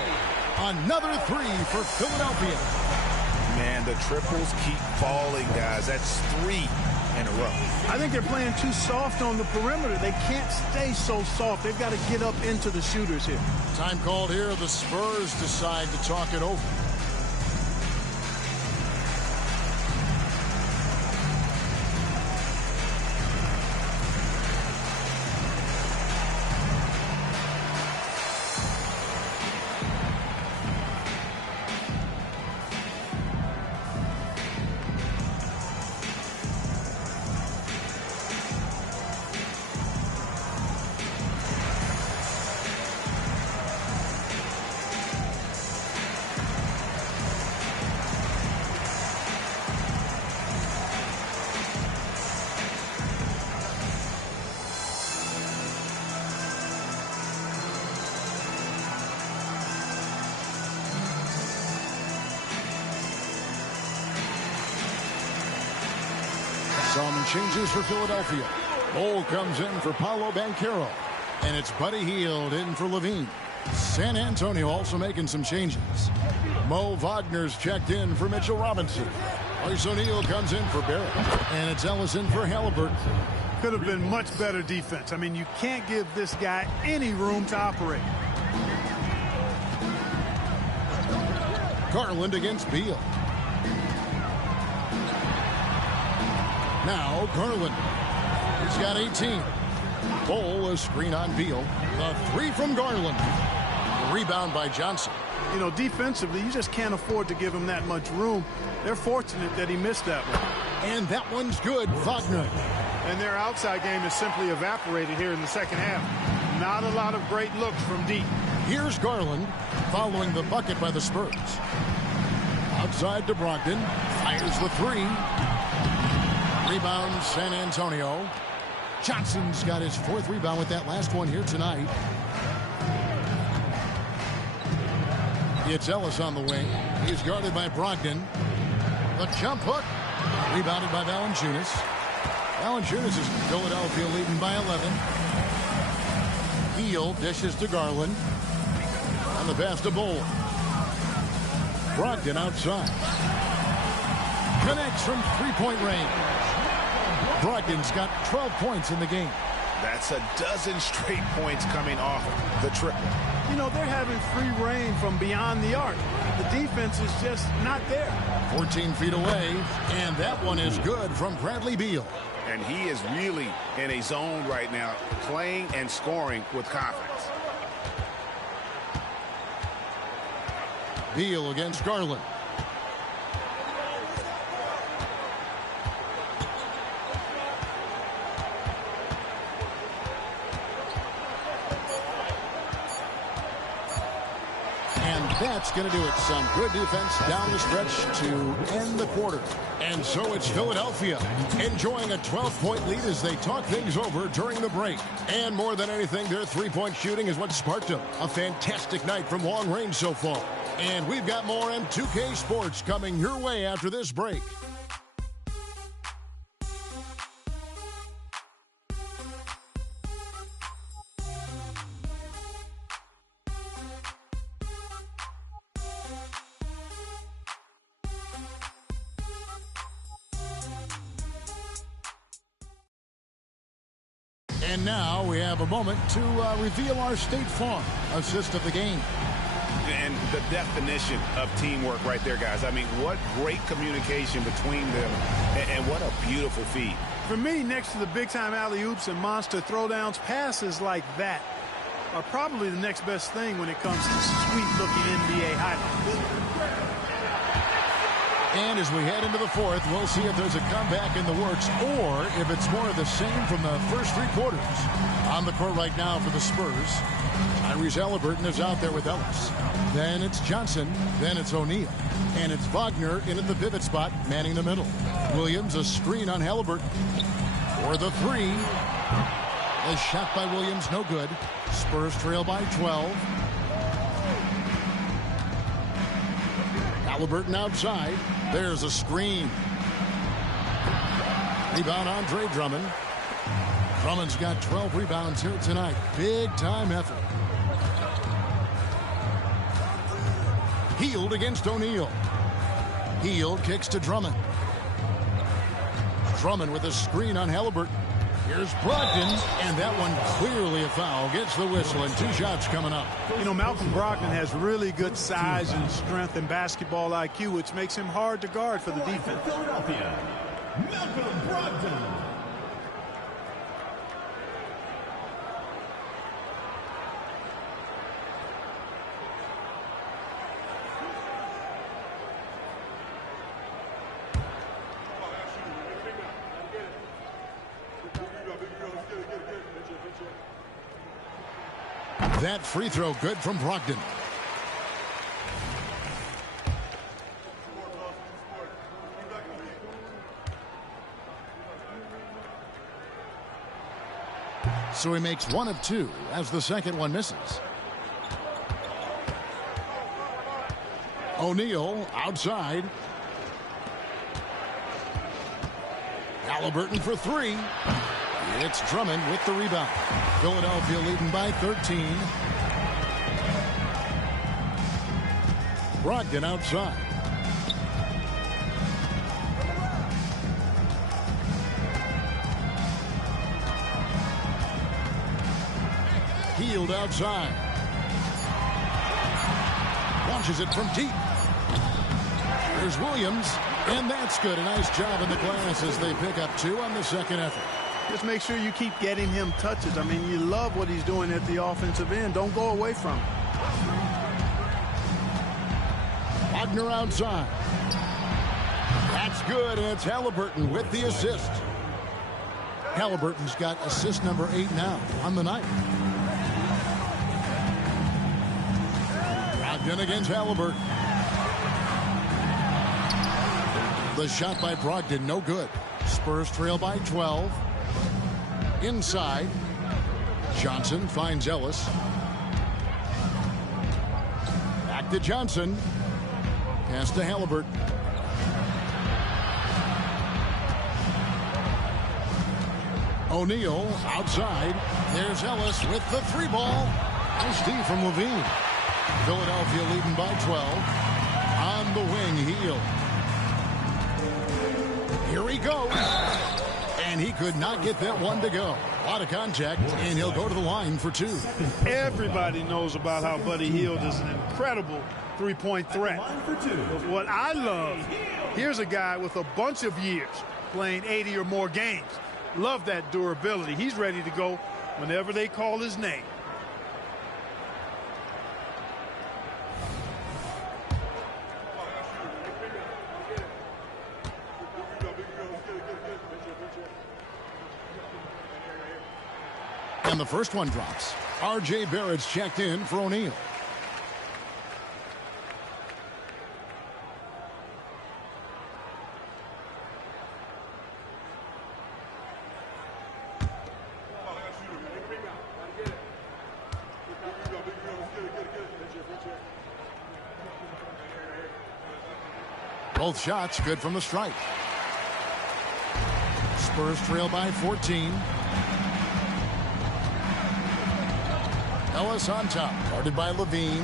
Another 3 for Philadelphia. Man, the triples keep falling, guys. That's 3 in a row. I think they're playing too soft on the perimeter. They can't stay so soft. They've got to get up into the shooters here. Time called here. The Spurs decide to talk it over. Some changes for Philadelphia. Bol comes in for Paolo Banchero. And it's Buddy Hield in for Levine. San Antonio also making some changes. Mo Wagner's checked in for Mitchell Robinson. Royce O'Neal comes in for Barrett. And it's Ellison for Halliburton. Could have been much better defense. I mean, you can't give this guy any room to operate. Garland against Beal. Now Garland. He's got 18. Bol, a screen on Beal. The 3 from Garland. Rebound by Johnson. You know, defensively, you just can't afford to give him that much room. They're fortunate that he missed that one. And that one's good. Wagner. And their outside game is simply evaporated here in the second half. Not a lot of great looks from deep. Here's Garland following the bucket by the Spurs. Outside to Brogdon. Fires the three. Rebound San Antonio. Johnson's got his 4th rebound with that last one here tonight. It's Ellis on the wing. He's guarded by Brogdon. The jump hook. Rebounded by Valanciunas. Valanciunas is Philadelphia leading by 11. Beal dishes to Garland. On the pass to Bowl. Brogdon outside. Connects from three-point range. Brogdon's got 12 points in the game. That's a dozen straight points coming off the triple. You know, they're having free reign from beyond the arc. The defense is just not there. 14 feet away, and that one is good from Bradley Beal. And he is really in a zone right now, playing and scoring with confidence. Beal against Garland. That's going to do it. Some good defense down the stretch to end the quarter. And so it's Philadelphia enjoying a 12-point lead as they talk things over during the break. And more than anything, their three-point shooting is what sparked them. A fantastic night from long range so far. And we've got more M2K Sports coming your way after this break. And now we have a moment to reveal our State Farm assist of the game. And the definition of teamwork right there, guys. I mean, what great communication between them, and what a beautiful feed. For me, next to the big-time alley-oops and monster throwdowns, passes like that are probably the next best thing when it comes to sweet-looking NBA highlights. And as we head into the fourth, we'll see if there's a comeback in the works or if it's more of the same from the first three quarters. On the court right now for the Spurs, Tyrese Halliburton is out there with Ellis. Then it's Johnson. Then it's O'Neal. And it's Wagner in at the pivot spot, manning the middle. Williams, a screen on Halliburton. For the three. A shot by Williams, no good. Spurs trail by 12. Halliburton outside. There's a screen. Rebound Andre Drummond. Drummond's got 12 rebounds here tonight. Big time effort. Hield against O'Neal. Hield kicks to Drummond. Drummond with a screen on Halliburton. Here's Brogdon, and that one clearly a foul. Gets the whistle, and 2 shots coming up. You know, Malcolm Brogdon has really good size and strength and basketball IQ, which makes him hard to guard for the defense. Philadelphia, Malcolm Brogdon. That free throw good from Brogdon. So he makes 1 of 2 as the second one misses. O'Neal outside. Halliburton for 3. It's Drummond with the rebound. Philadelphia leading by 13. Brogdon outside. Hield outside. Launches it from deep. There's Williams, and that's good. A nice job in the glass as they pick up 2 on the second effort. Just make sure you keep getting him touches. I mean, you love what he's doing at the offensive end. Don't go away from him. Wagner outside. That's good, and it's Halliburton with the assist. Halliburton's got assist number 8 now on the night. Brogdon against Halliburton. The shot by Brogdon, no good. Spurs trail by 12. Inside. Johnson finds Ellis. Back to Johnson. Pass to Halliburton. O'Neal outside. There's Ellis with the 3-ball. Nice D from Levine. Philadelphia leading by 12. On the wing, Hield. Here he goes. And he could not get that one to go. A lot of contact, and he'll go to the line for 2. Everybody knows about how Buddy Hield is an incredible three-point threat. But what I love, here's a guy with a bunch of years playing 80 or more games. Love that durability. He's ready to go whenever they call his name. And the first one drops. R.J. Barrett's checked in for O'Neal. Both shots good from the stripe. Spurs trail by 14. Ellis on top, guarded by Levine.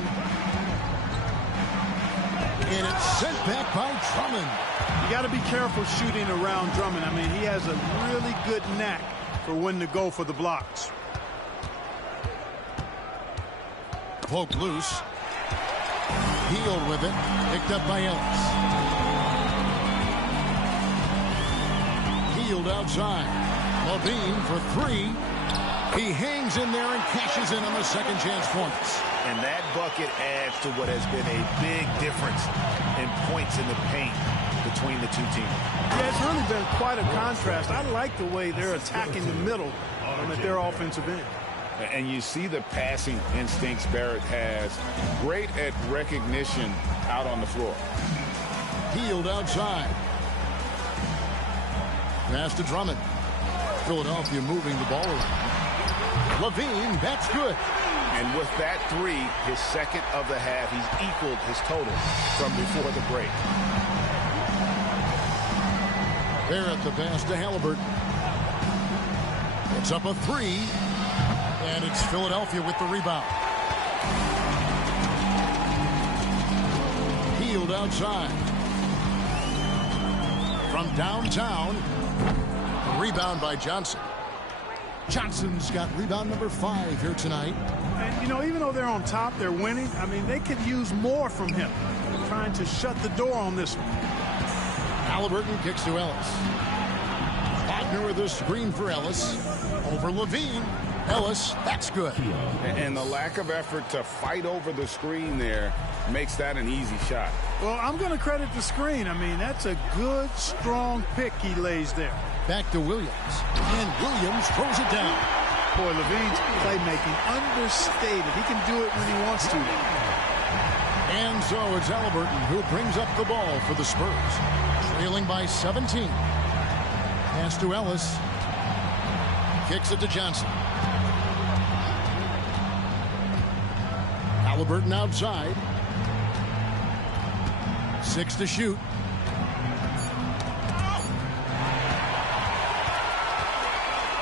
And it's sent back by Drummond. You got to be careful shooting around Drummond. I mean, he has a really good knack for when to go for the blocks. Poke loose. Hield with it. Picked up by Ellis. Hield outside. Levine for 3. He hangs in there and cashes in on the second chance points. And that bucket adds to what has been a big difference in points in the paint between the two teams. Yeah, it's really been quite a contrast. I like the way they're attacking the middle at their offensive end. And you see the passing instincts Barrett has. Great at recognition out on the floor. Hield outside. Pass to Drummond. Philadelphia moving the ball around. Levine, that's good. And with that 3, his second of the half, he's equaled his total from before the break. Barrett the pass to Halliburton. It's up a 3. And it's Philadelphia with the rebound. Hield outside. From downtown. Rebound by Johnson. Johnson's got rebound number 5 here tonight. And, you know, even though they're on top, they're winning. I mean, they could use more from him. Trying to shut the door on this one. Halliburton kicks to Ellis. Wagner with a screen for Ellis. Over Levine. Ellis, that's good. And the lack of effort to fight over the screen there makes that an easy shot. Well, I'm going to credit the screen. I mean, that's a good, strong pick he lays there. Back to Williams. And Williams throws it down. Boy, Levine's playmaking understated. He can do it when he wants to. And so it's Halliburton who brings up the ball for the Spurs. Trailing by 17. Pass to Ellis. Kicks it to Johnson. Halliburton outside. 6 to shoot.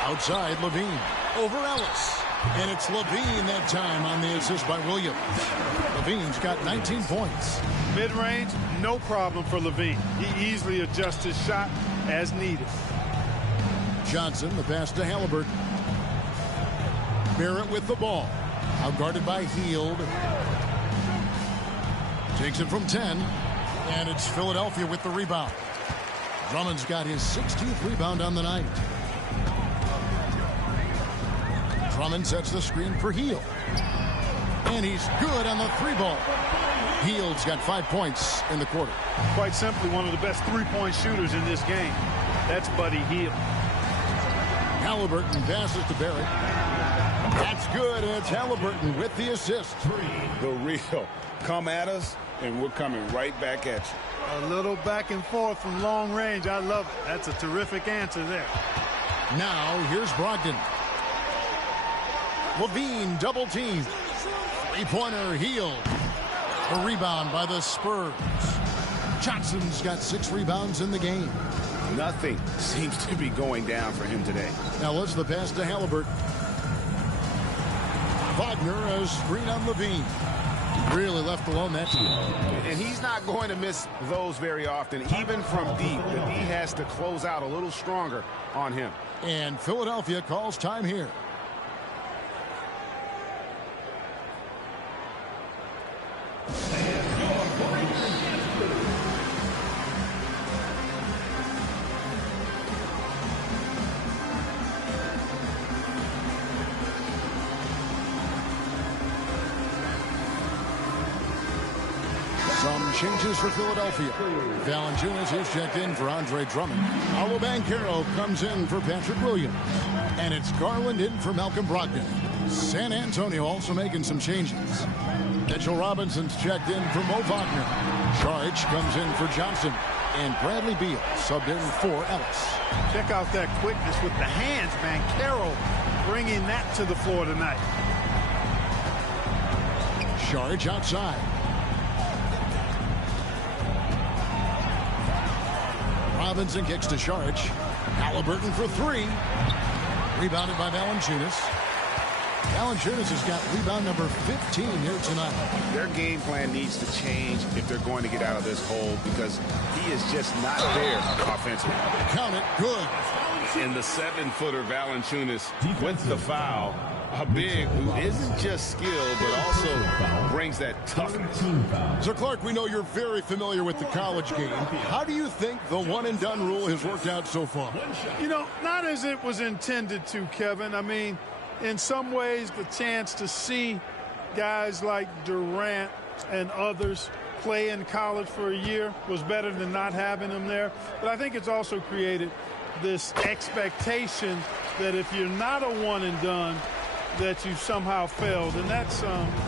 Outside, Levine. Over Ellis. And it's Levine that time on the assist by Williams. Levine's got 19 points. Mid-range, no problem for Levine. He easily adjusts his shot as needed. Johnson, the pass to Halliburton. Barrett with the ball. Out guarded by Hield. Takes it from 10. And it's Philadelphia with the rebound. Drummond's got his 16th rebound on the night. Drummond sets the screen for Hield. And he's good on the 3-ball. Hield's got 5 points in the quarter. Quite simply, one of the best three-point shooters in this game. That's Buddy Hield. Halliburton passes to Barrett. That's good, and it's Halliburton with the assist. The real come at us, and we're coming right back at you. A little back and forth from long range. I love it. That's a terrific answer there. Now, here's Brogdon. Levine double team. Three-pointer healed. A rebound by the Spurs. Johnson's got 6 rebounds in the game. Nothing seems to be going down for him today. Now let's the pass to Halliburton. Wagner, a screen on Levine. Really left alone that team. And he's not going to miss those very often, even from deep. But he has to close out a little stronger on him. And Philadelphia calls time here. Some changes for Philadelphia. Valanciunas is checked in for Andre Drummond. Paolo Banchero comes in for Patrick Williams. And it's Garland in for Malcolm Brogdon. San Antonio also making some changes. Mitchell Robinson's checked in for Mo Wagner. Charge comes in for Johnson. And Bradley Beal subbed in for Ellis. Check out that quickness with the hands, man. Carroll bringing that to the floor tonight. Charge outside. Robinson kicks to Saric. Halliburton for 3. Rebounded by Valanciunas. Valanciunas has got rebound number 15 here tonight. Their game plan needs to change if they're going to get out of this hole because he is just not there offensively. Count it. Good. And the 7-footer Valanciunas with the foul. A big who isn't just skilled, but also brings that toughness. So, Clark, we know you're very familiar with the college game. How do you think the one-and-done rule has worked out so far? You know, not as it was intended to, Kevin. I mean, in some ways, the chance to see guys like Durant and others play in college for a year was better than not having them there. But I think it's also created this expectation that if you're not a one-and-done, that you somehow failed, and that's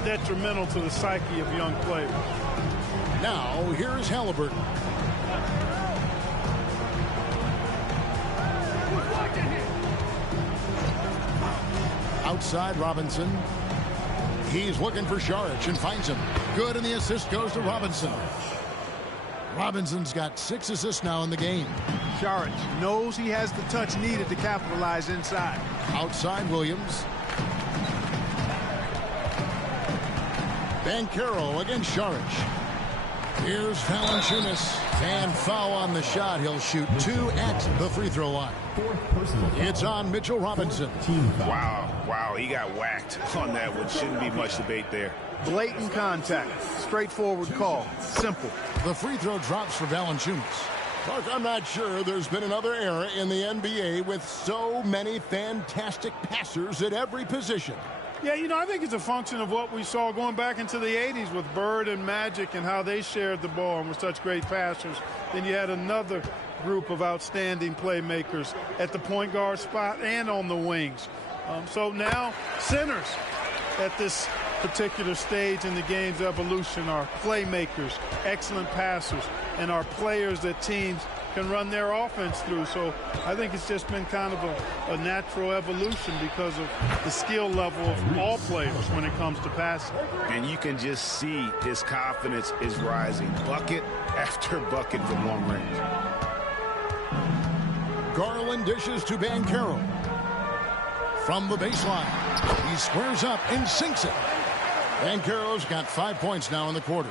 detrimental to the psyche of young players. Now, here's Halliburton. Outside Robinson. He's looking for Saric and finds him. Good, and the assist goes to Robinson. Robinson's got 6 assists now in the game. Saric knows he has the touch needed to capitalize inside. Outside Williams. Banchero against Saric. Here's Valanciunas. And foul on the shot. He'll shoot 2 at the free throw line. It's on Mitchell Robinson. Wow, he got whacked on that one. Shouldn't be much debate there. Blatant contact. Straightforward call. Simple. The free throw drops for Valanciunas. Clark, I'm not sure there's been another era in the NBA with so many fantastic passers at every position. Yeah, you know, I think it's a function of what we saw going back into the 80s with Bird and Magic and how they shared the ball and were such great passers. Then you had another group of outstanding playmakers at the point guard spot and on the wings. So now centers at this particular stage in the game's evolution are playmakers, excellent passers, and are players that teams can run their offense through. So I think it's just been kind of a natural evolution because of the skill level of all players when it comes to passing. And you can just see his confidence is rising, bucket after bucket from long range. Garland dishes to Banchero. From the baseline, he squares up and sinks it. Banchero's got 5 points now in the quarter.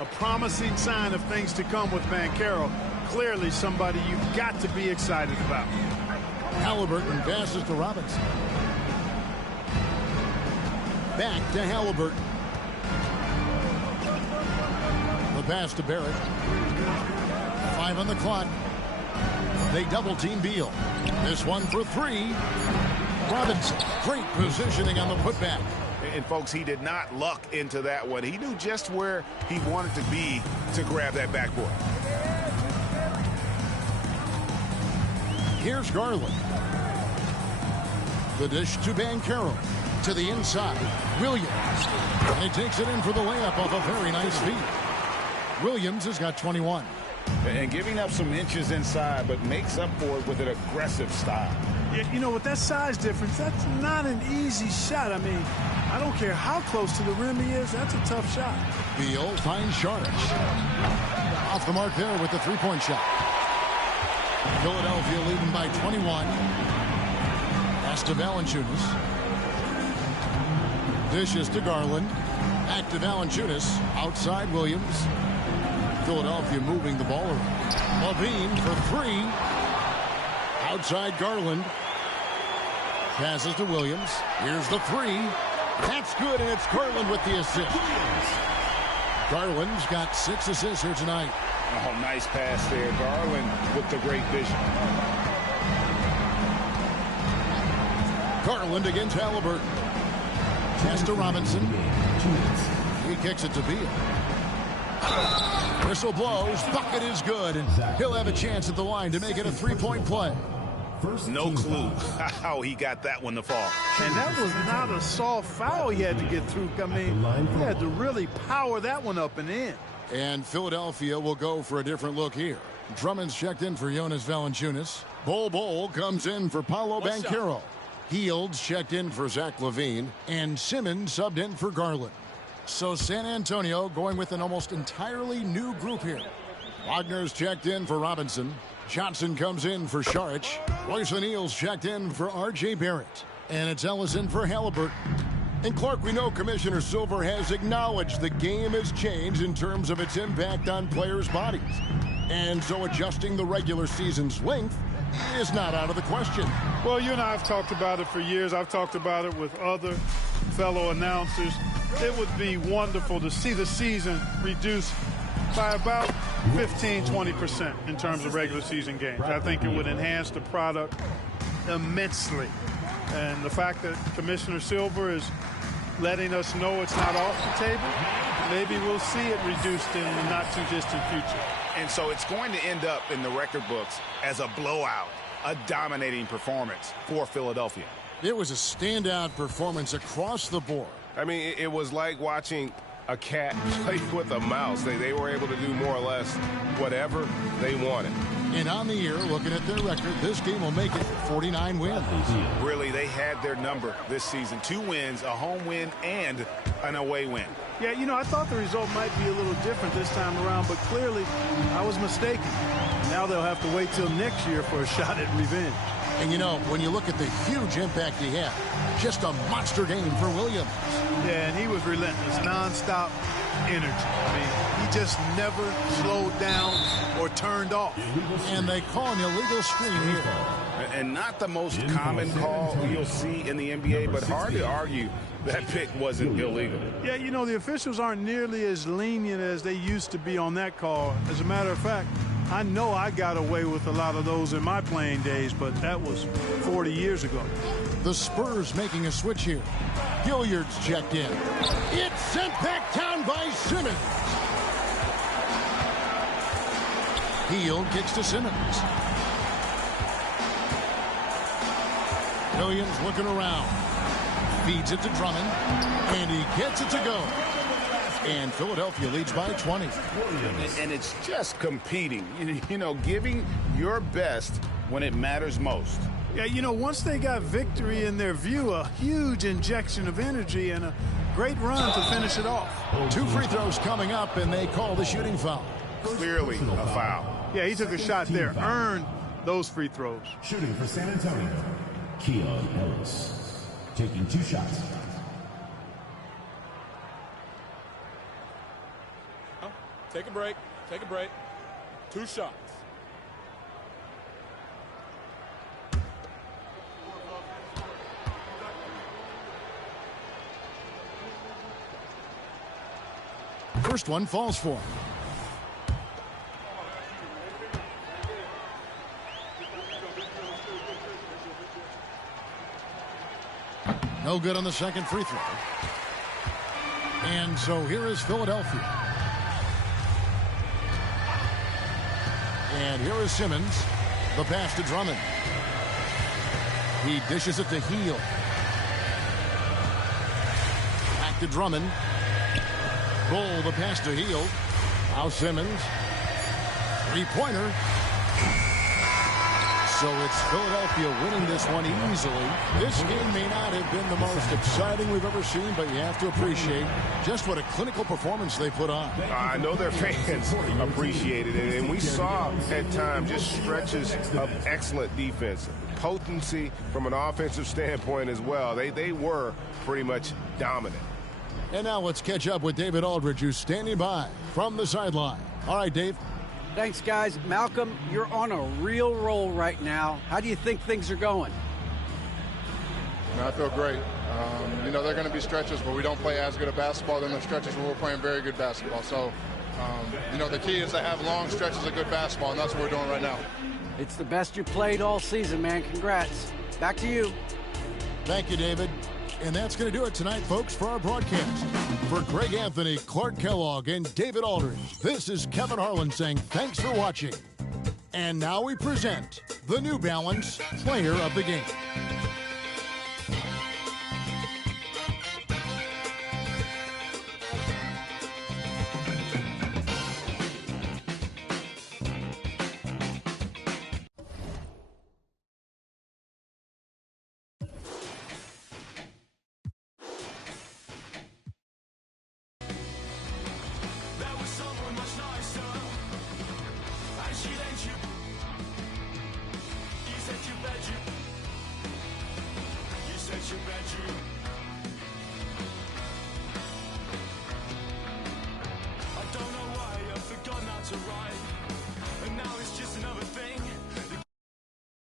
A promising sign of things to come with Banchero. Clearly somebody you've got to be excited about. Halliburton passes to Robinson. Back to Halliburton. The pass to Barrett. 5 on the clock. They double team Beal. This one for 3. Robinson, great positioning on the putback. And folks, he did not luck into that one. He knew just where he wanted to be to grab that backboard. Here's Garland. The dish to Banchero. To the inside, Williams. And he takes it in for the layup off a very nice feed. Williams has got 21. And giving up some inches inside, but makes up for it with an aggressive style. Yeah, you know, with that size difference, that's not an easy shot. I mean, I don't care how close to the rim he is, that's a tough shot. Beal finds Sharp. Off the mark there with the three-point shot. Philadelphia leading by 21. Pass to Valanciunas. Dishes to Garland. Back to Valanciunas. Outside Williams. Philadelphia moving the ball around. Levine for three. Outside Garland. Passes to Williams. Here's the three. That's good, and it's Garland with the assist. Garland's got 6 assists here tonight. Oh, nice pass there. Garland with the great vision. Garland against Halliburton. Pass to Robinson. He kicks it to Beal. Whistle blows. Bucket is good, and he'll have a chance at the line to make it a three-point play. No clue how he got that one to fall. And that was not a soft foul he had to get through. I mean, he had to really power that one up and in. And Philadelphia will go for a different look here. Drummond's checked in for Jonas Valanciunas. Bol comes in for Paolo Banchero. Fields checked in for Zach LaVine. And Simmons subbed in for Garland. So San Antonio going with an almost entirely new group here. Wagner's checked in for Robinson. Johnson comes in for Saric. Royce O'Neal's checked in for R.J. Barrett. And it's Ellison for Halliburton. And Clark, we know Commissioner Silver has acknowledged the game has changed in terms of its impact on players' bodies. And so adjusting the regular season's length is not out of the question. Well, you and I have talked about it for years. I've talked about it with other fellow announcers. It would be wonderful to see the season reduced by about 15-20% in terms of regular season games. I think it would enhance the product immensely. And the fact that Commissioner Silver is letting us know it's not off the table, maybe we'll see it reduced in the not-too-distant future. And so it's going to end up in the record books as a blowout, a dominating performance for Philadelphia. It was a standout performance across the board. I mean, it was like watching a cat play with a mouse. They were able to do more or less whatever they wanted. And on the year, looking at their record, this game will make it 49 wins. Really, they had their number this season. 2 wins, a home win, and an away win. Yeah, you know, I thought the result might be a little different this time around, but clearly I was mistaken. Now they'll have to wait till next year for a shot at revenge. And, you know, when you look at the huge impact he had, just a monster game for Williams. Yeah, and he was relentless, nonstop energy. I mean, he just never slowed down or turned off. And they call an illegal screen here. And not the most common call you'll see in the NBA, but hard to argue that pick wasn't illegal. Yeah, you know, the officials aren't nearly as lenient as they used to be on that call. As a matter of fact, I know I got away with a lot of those in my playing days, but that was 40 years ago. The Spurs making a switch here. Gilliard's checked in. It's sent back down by Simmons. Hield kicks to Simmons. Williams looking around. Feeds it to Drummond. And he gets it to go. And Philadelphia leads by 20. And it's just competing, you know, giving your best when it matters most. Yeah, you know, once they got victory in their view, a huge injection of energy and a great run to finish it off. 2 free throws coming up, and they call the shooting foul. Clearly a foul. Yeah, he took a shot there, earned those free throws. Shooting for San Antonio, Keon Ellis, taking 2 shots. Take a break. Take a break. 2 shots. First one falls for him. No good on the second free throw. And so here is Philadelphia. And here is Simmons. The pass to Drummond. He dishes it to Hield. to Drummond. Bull the pass to Hield. Now Simmons. Three-pointer. So it's Philadelphia winning this one easily. This game may not have been the most exciting we've ever seen, but you have to appreciate just what a clinical performance they put on. I know their fans appreciated it, and we saw at times just stretches of excellent defense. Potency from an offensive standpoint as well. They were pretty much dominant. And now let's catch up with David Aldridge, who's standing by from the sideline. All right, Dave. Thanks, guys. Malcolm, you're on a real roll right now. How do you think things are going? I feel great. You know, there are going to be stretches where we don't play as good a basketball than the stretches where we're playing very good basketball. So, you know, the key is to have long stretches of good basketball, and that's what we're doing right now. It's the best you played all season, man. Congrats. Back to you. Thank you, David. And that's going to do it tonight, folks, for our broadcast. For Greg Anthony, Clark Kellogg, and David Aldridge, this is Kevin Harlan saying thanks for watching. And now we present the New Balance Player of the Game.